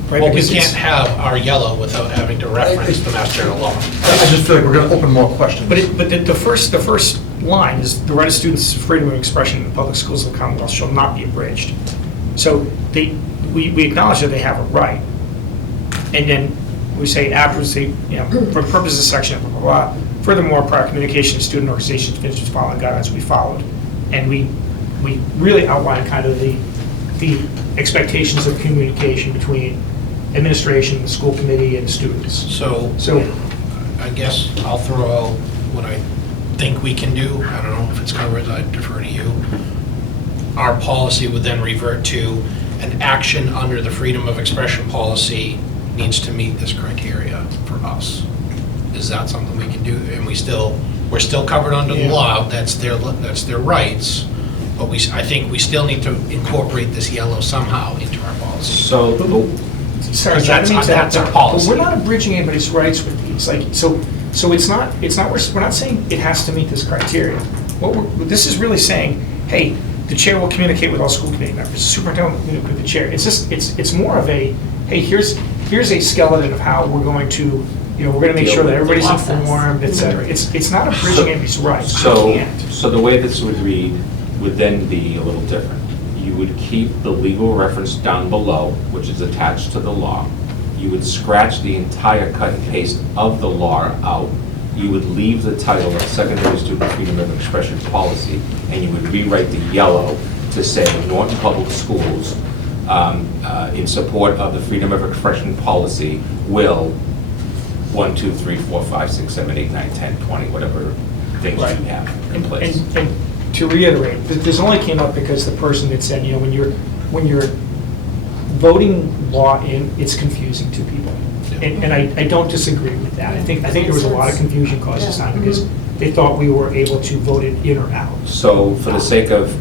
Right? Well, we Because can't it's- have our yellow without having to reference the Mass General Law. I just feel like we're going to open more questions. But the first line is, the right of students' freedom of expression in the public schools of the Commonwealth shall not be abridged. So we acknowledge that they have a right. And then we say afterwards, for purposes of section, blah, blah, blah. Furthermore, prior communication to student organizations finishes following guidelines will be followed. And we really outline kind of the expectations of communication between administration, the school committee, and students. So I guess I'll throw out what I think we can do. I don't know if it's covered, I defer to you. Our policy would then revert to an action under the freedom of expression policy needs to meet this criteria for us. Is that something we can do? And we're still covered under the law, that's their rights, but I think we still need to incorporate this yellow somehow into our policy. So, Sorry, that's our policy. But we're not abridging anybody's rights with these. So it's not. We're not saying it has to meet this criteria. This is really saying, hey, the chair will communicate with all school committee members. The superintendent will communicate with the chair. It's more of a, hey, here's here's a skeleton of how we're going to, we're going to make sure that everybody's informed, et cetera. It's not abridging anybody's rights. We can't. So the way this would read would then be a little different. You would keep the legal reference down below, which is attached to the law. You would scratch the entire cut and paste of the law out. You would leave the title of Secondary Student Freedom of Expression Policy, and you would rewrite the yellow to say Norton Public Schools, in support of the Freedom of Expression Policy, will 1, 2, 3, 4, 5, 6, 7, 8, 9, 10, 20, whatever things you have in place. And to reiterate, this only came up because the person had said, when you're voting law in, it's confusing to people. And I don't disagree with that. I think there was a lot of confusion caused this time because they thought we were able to vote it in or out. So for the sake of,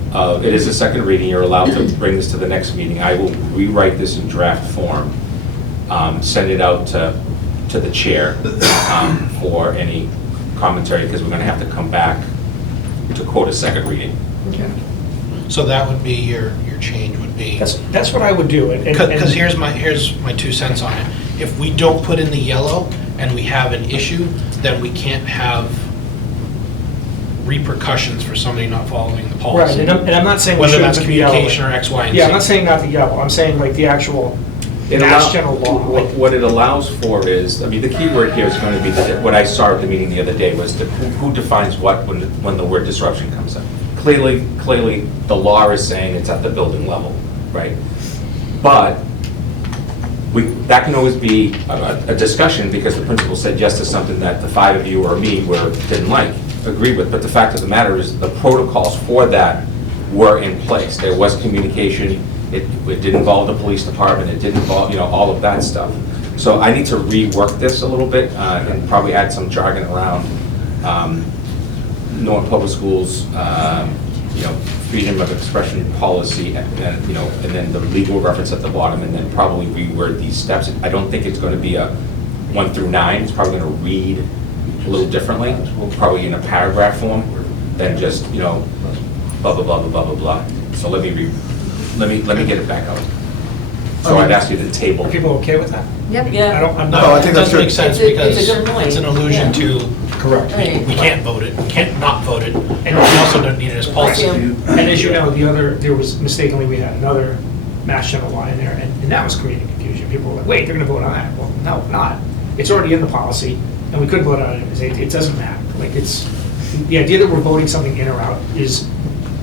it is a second reading, you're allowed to bring this to the next meeting. I will rewrite this in draft form, send it out to the chair for any commentary, because we're going to have to come back to quote a second reading. Okay. So that would be your change would be. That's what I would do. Because here's my 2 cents on it. If we don't put in the yellow and we have an issue, then we can't have repercussions for somebody not following the policy. Right, and I'm not saying we whether shouldn't that's put the yellow. communication or X, Y, and Z. Yeah, I'm not saying not the yellow. I'm saying like the actual Mass General law. What it allows for is, the key word here is going to be that what I saw at the meeting the other day was who defines what when the word disruption comes up. Clearly, the law is saying it's at the building level, right? But that can always be a discussion because the principal said yes to something that the 5 of you or me didn't agree with. But the fact of the matter is the protocols for that were in place. There was communication. It did involve the police department. It did involve all of that stuff. So I need to rework this a little bit and probably add some jargon around Norton Public Schools, freedom of expression policy, and then the legal reference at the bottom, and then probably reword these steps. I don't think it's going to be a 1 through 9. It's probably going to read a little differently, probably in a paragraph form than just blah blah blah blah blah blah blah. So let me get it back out. So I'd ask you to table. Are people okay with that? Yep. No, I think that makes sense because it's a good point. it's an allusion to, correct. We can't vote it, we can't not vote it, and we also don't need it as policy. And as you know, there was mistakenly, we had another Mass General law in there, and that was creating confusion. People were like, wait, they're going to vote on that. Well, no, not. It's already in the policy, and we could vote on it. It doesn't matter. Like, it's, the idea that we're voting something in or out is,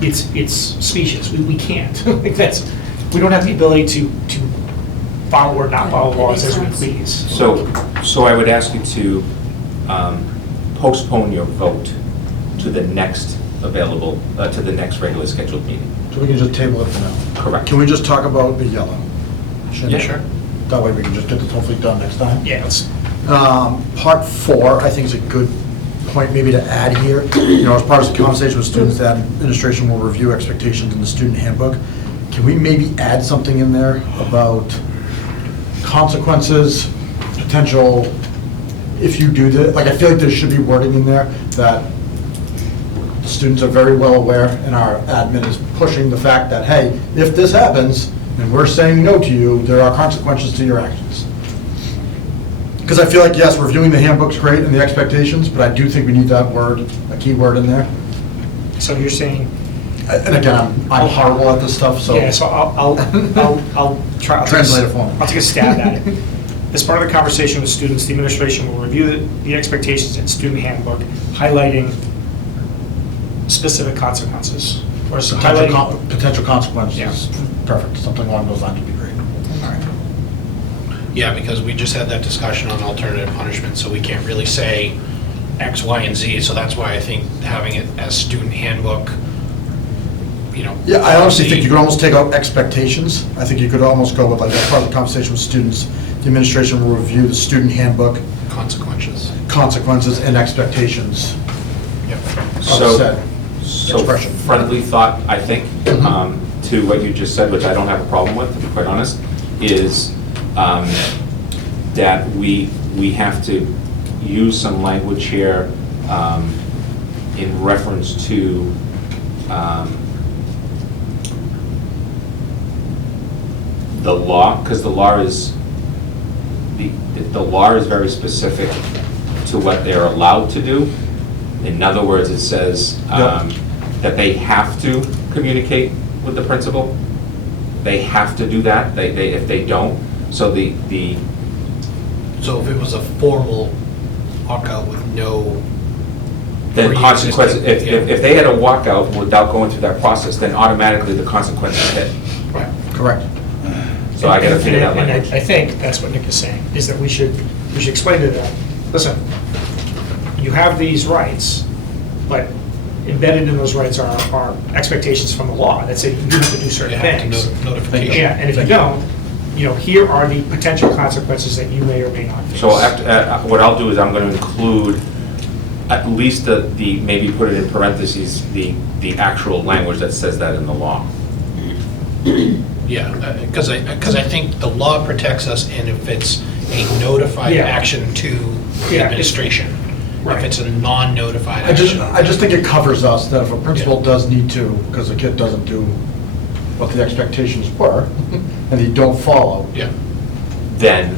it's specious. We can't. Like, we don't have the ability to follow or not follow laws as we please. So I would ask you to postpone your vote to the next regularly scheduled meeting. So we can just table it for now? Correct. Can we just talk about the yellow? Yeah, sure. That way we can just get this hopefully done next time? Yeah, let's. Part 4, I think is a good point maybe to add here. As part of the conversation with students, that administration will review expectations in the student handbook. Can we maybe add something in there about consequences, potential, if you do this? Like, I feel like there should be wording in there that the students are very well aware, and our admin is pushing the fact that, hey, if this happens, and we're saying no to you, there are consequences to your actions. Because I feel like, yes, reviewing the handbook's great and the expectations, but I do think we need that word, a key word in there. So you're saying? And again, I'm horrible at this stuff, so. Yeah, so I'll try. Translate it for me. I'll take a stab at it. As part of the conversation with students, the administration will review the expectations in student handbook, highlighting specific consequences. Or Potential consequences. Yeah. Perfect, something along those lines would be great. All right. Yeah, because we just had that discussion on alternative punishment, so we can't really say X, Y, and Z, so that's why I think having it as student handbook, Yeah, I honestly think you could almost take out expectations. I think you could almost go with, like, as part of the conversation with students, the administration will review the student handbook. Consequences and expectations. Yep. So friendly thought, I think, to what you just said, which I don't have a problem with, to be quite honest, is that we have to use some language here in reference to the law, because the law is the law is very specific to what they're allowed to do. In other words, it says that they have to communicate with the principal. They have to do that. They if they don't, so So if it was a formal walkout with no... then pre-existing- consequences, yeah. if they had a walkout without going through that process, then automatically the consequences hit. Right. Correct. So I gotta figure that And language. I think that's what Nick is saying, is that we should explain to them, listen, you have these rights, but embedded in those rights are expectations from the law that say you have to do certain You have to things. notification. Yeah, and if you don't, here are the potential consequences that you may or may not face. So after, what I'll do is I'm gonna include at least the maybe put it in parentheses, the actual language that says that in the law. Yeah, because I think the law protects us, and if it's a notified Yeah. action to the Yeah, administration. If it's a non-notified I action. just think it covers us, that if a principal does need to, because the kid doesn't do what the expectations were, and they don't follow, Yeah. Then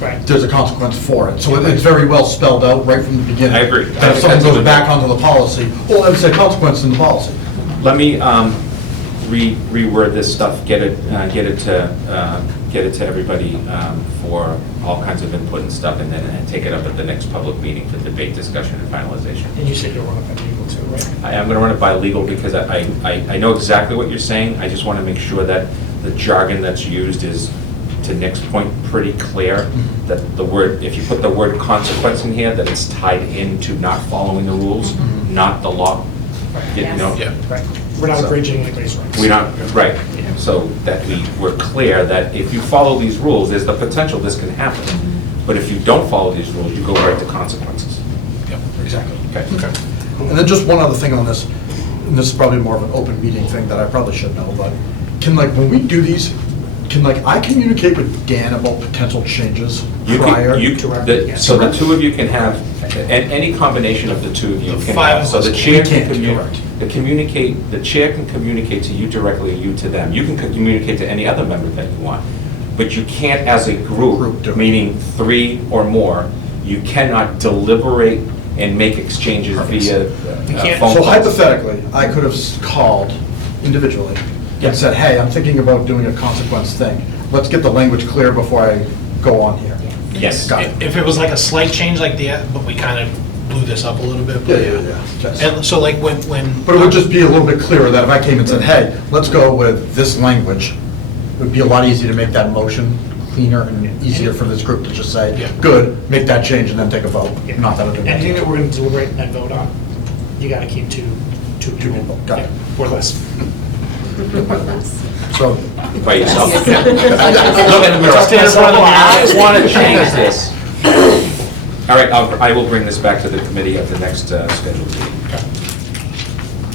Right. there's a consequence for it. So it's very well spelled out right from the beginning. I agree. That if someone goes back onto the policy, well, it's a consequence in the policy. let me reword this stuff, get it to everybody for all kinds of input and stuff, and then take it up at the next public meeting for debate, discussion, and finalization. And you said you'll run it by legal too, right? I'm going to run it by legal because I know exactly what you're saying. I just want to make sure that the jargon that's used is, to Nick's point, pretty clear. That the word, if you put the word consequence in here, that it's tied into not following the rules, not the law. You know? Yeah. Right. We're not abridging anybody's rights. We're not, right. So that we're clear that if you follow these rules, there's the potential this can happen. But if you don't follow these rules, you go right to consequences. Yep, exactly. Okay. And then just one other thing on this, and this is probably more of an open meeting thing that I probably should know, but can when we do these, can I communicate with Dan about potential changes prior to our? So the two of you can have, any combination of the two of you can Five have. of So us the can. chair We can can't, communicate, the chair can communicate to you directly, or you to them. You can communicate to any other member that you want. But you can't, as a group, meaning 3 or more, you cannot deliberate and make exchanges via phone So calls. hypothetically, I could have called individually and said, hey, I'm thinking about doing a consequence thing. Let's get the language clear before I go on here. Yes. Got it. If it was like a slight change like that, but we kind of blew this up a little bit. but Yeah. And so like when. But it would just be a little bit clearer that if I came and said, hey, let's go with this language, it would be a lot easier to make that motion cleaner and easier for this group to just say, good, make that change and then take a vote. Not that other. Anything that we're going to deliberate and then vote on, you got to keep two people. Got it. Or less. So. By yourself. Yeah. Look in the mirror. Stand in front of the mirror. I want to change this. All right, I will bring this back to the committee at the next scheduled meeting.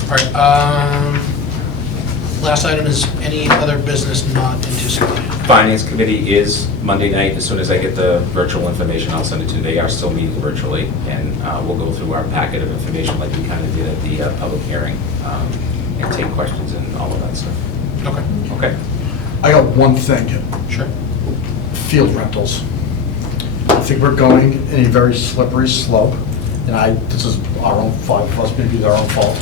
All right, last item is any other business not anticipated. Finance committee is Monday night. As soon as I get the virtual information, I'll send it to you. They are still meeting virtually, and we'll go through our packet of information like we kind of did at the public hearing, and take questions and all of that stuff. Okay. Okay. I got one thing. Sure. Field rentals. I think we're going in a very slippery slope, and this is our own fault, must maybe our own fault.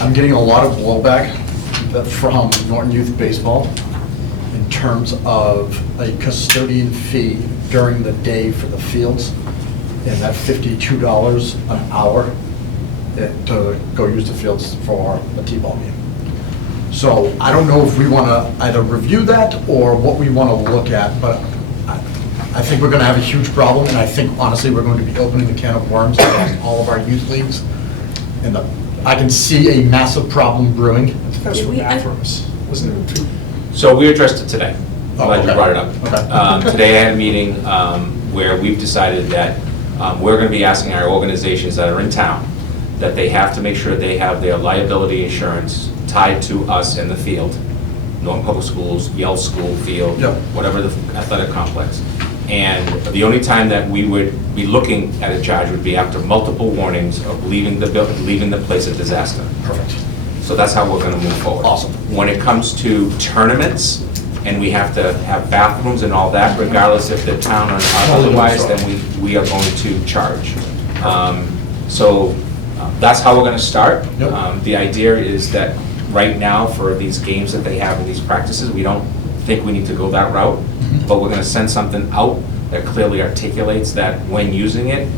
I'm getting a lot of blowback from Norton Youth Baseball in terms of a custodian fee during the day for the fields, and that $52 an hour to go use the fields for a T-ball game. So I don't know if we want to either review that or what we want to look at, but I think we're going to have a huge problem, and I think honestly we're going to be opening the can of worms across all of our youth leagues. And I can see a massive problem brewing. That was for bathrooms, wasn't it? So we addressed it today. I'm glad you okay. brought it up. Okay. Today I had a meeting where we've decided that we're going to be asking our organizations that are in town that they have to make sure they have their liability insurance tied to us in the field, Norton Public Schools, Yale School Field, whatever the athletic complex. And the only time that we would be looking at a charge would be after multiple warnings of leaving the place a disaster. Perfect. So that's how we're going to move forward. Awesome. When it comes to tournaments and we have to have bathrooms and all that, regardless if the town or otherwise, then we are going to charge. So that's how we're going to start. The idea is that right now, for these games that they have in these practices, we don't think we need to go that route, but we're going to send something out that clearly articulates that when using it,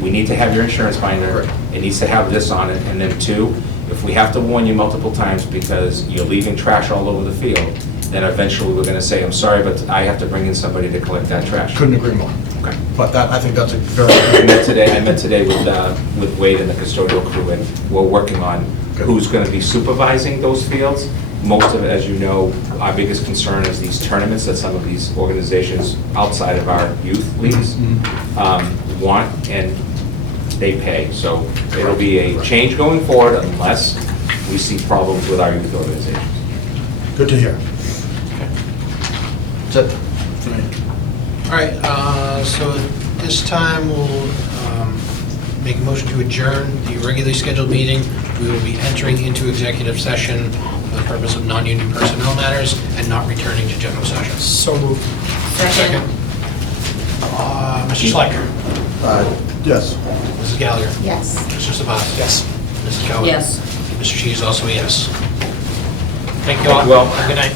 we need to have your insurance binder, it needs to have this on it, and then two, if we have to warn you multiple times because you're leaving trash all over the field, then eventually we're going to say, I'm sorry, but I have to bring in somebody to collect that trash. Couldn't agree more. Okay. But that, I think that's a very. I met today with Wade and the custodial crew, and we're working on who's going to be supervising those fields. Most of it, as you know, our biggest concern is these tournaments that some of these organizations outside of our youth leagues want, and they pay. So it'll be a change going forward unless we see problems with our youth organizations. Good to hear. That's it for me. All right, so at this time, we'll make a motion to adjourn the regularly scheduled meeting. We will be entering into executive session for the purpose of non-union personnel matters and not returning to general session. So moved. Second. Mr. Schleicher? Yes. Mrs. Gallagher? Yes. Mr. Sabato? Yes. Mrs. Cohen? Yes. Mr. Cheese also a yes. Thank you all. Well. Have a good night.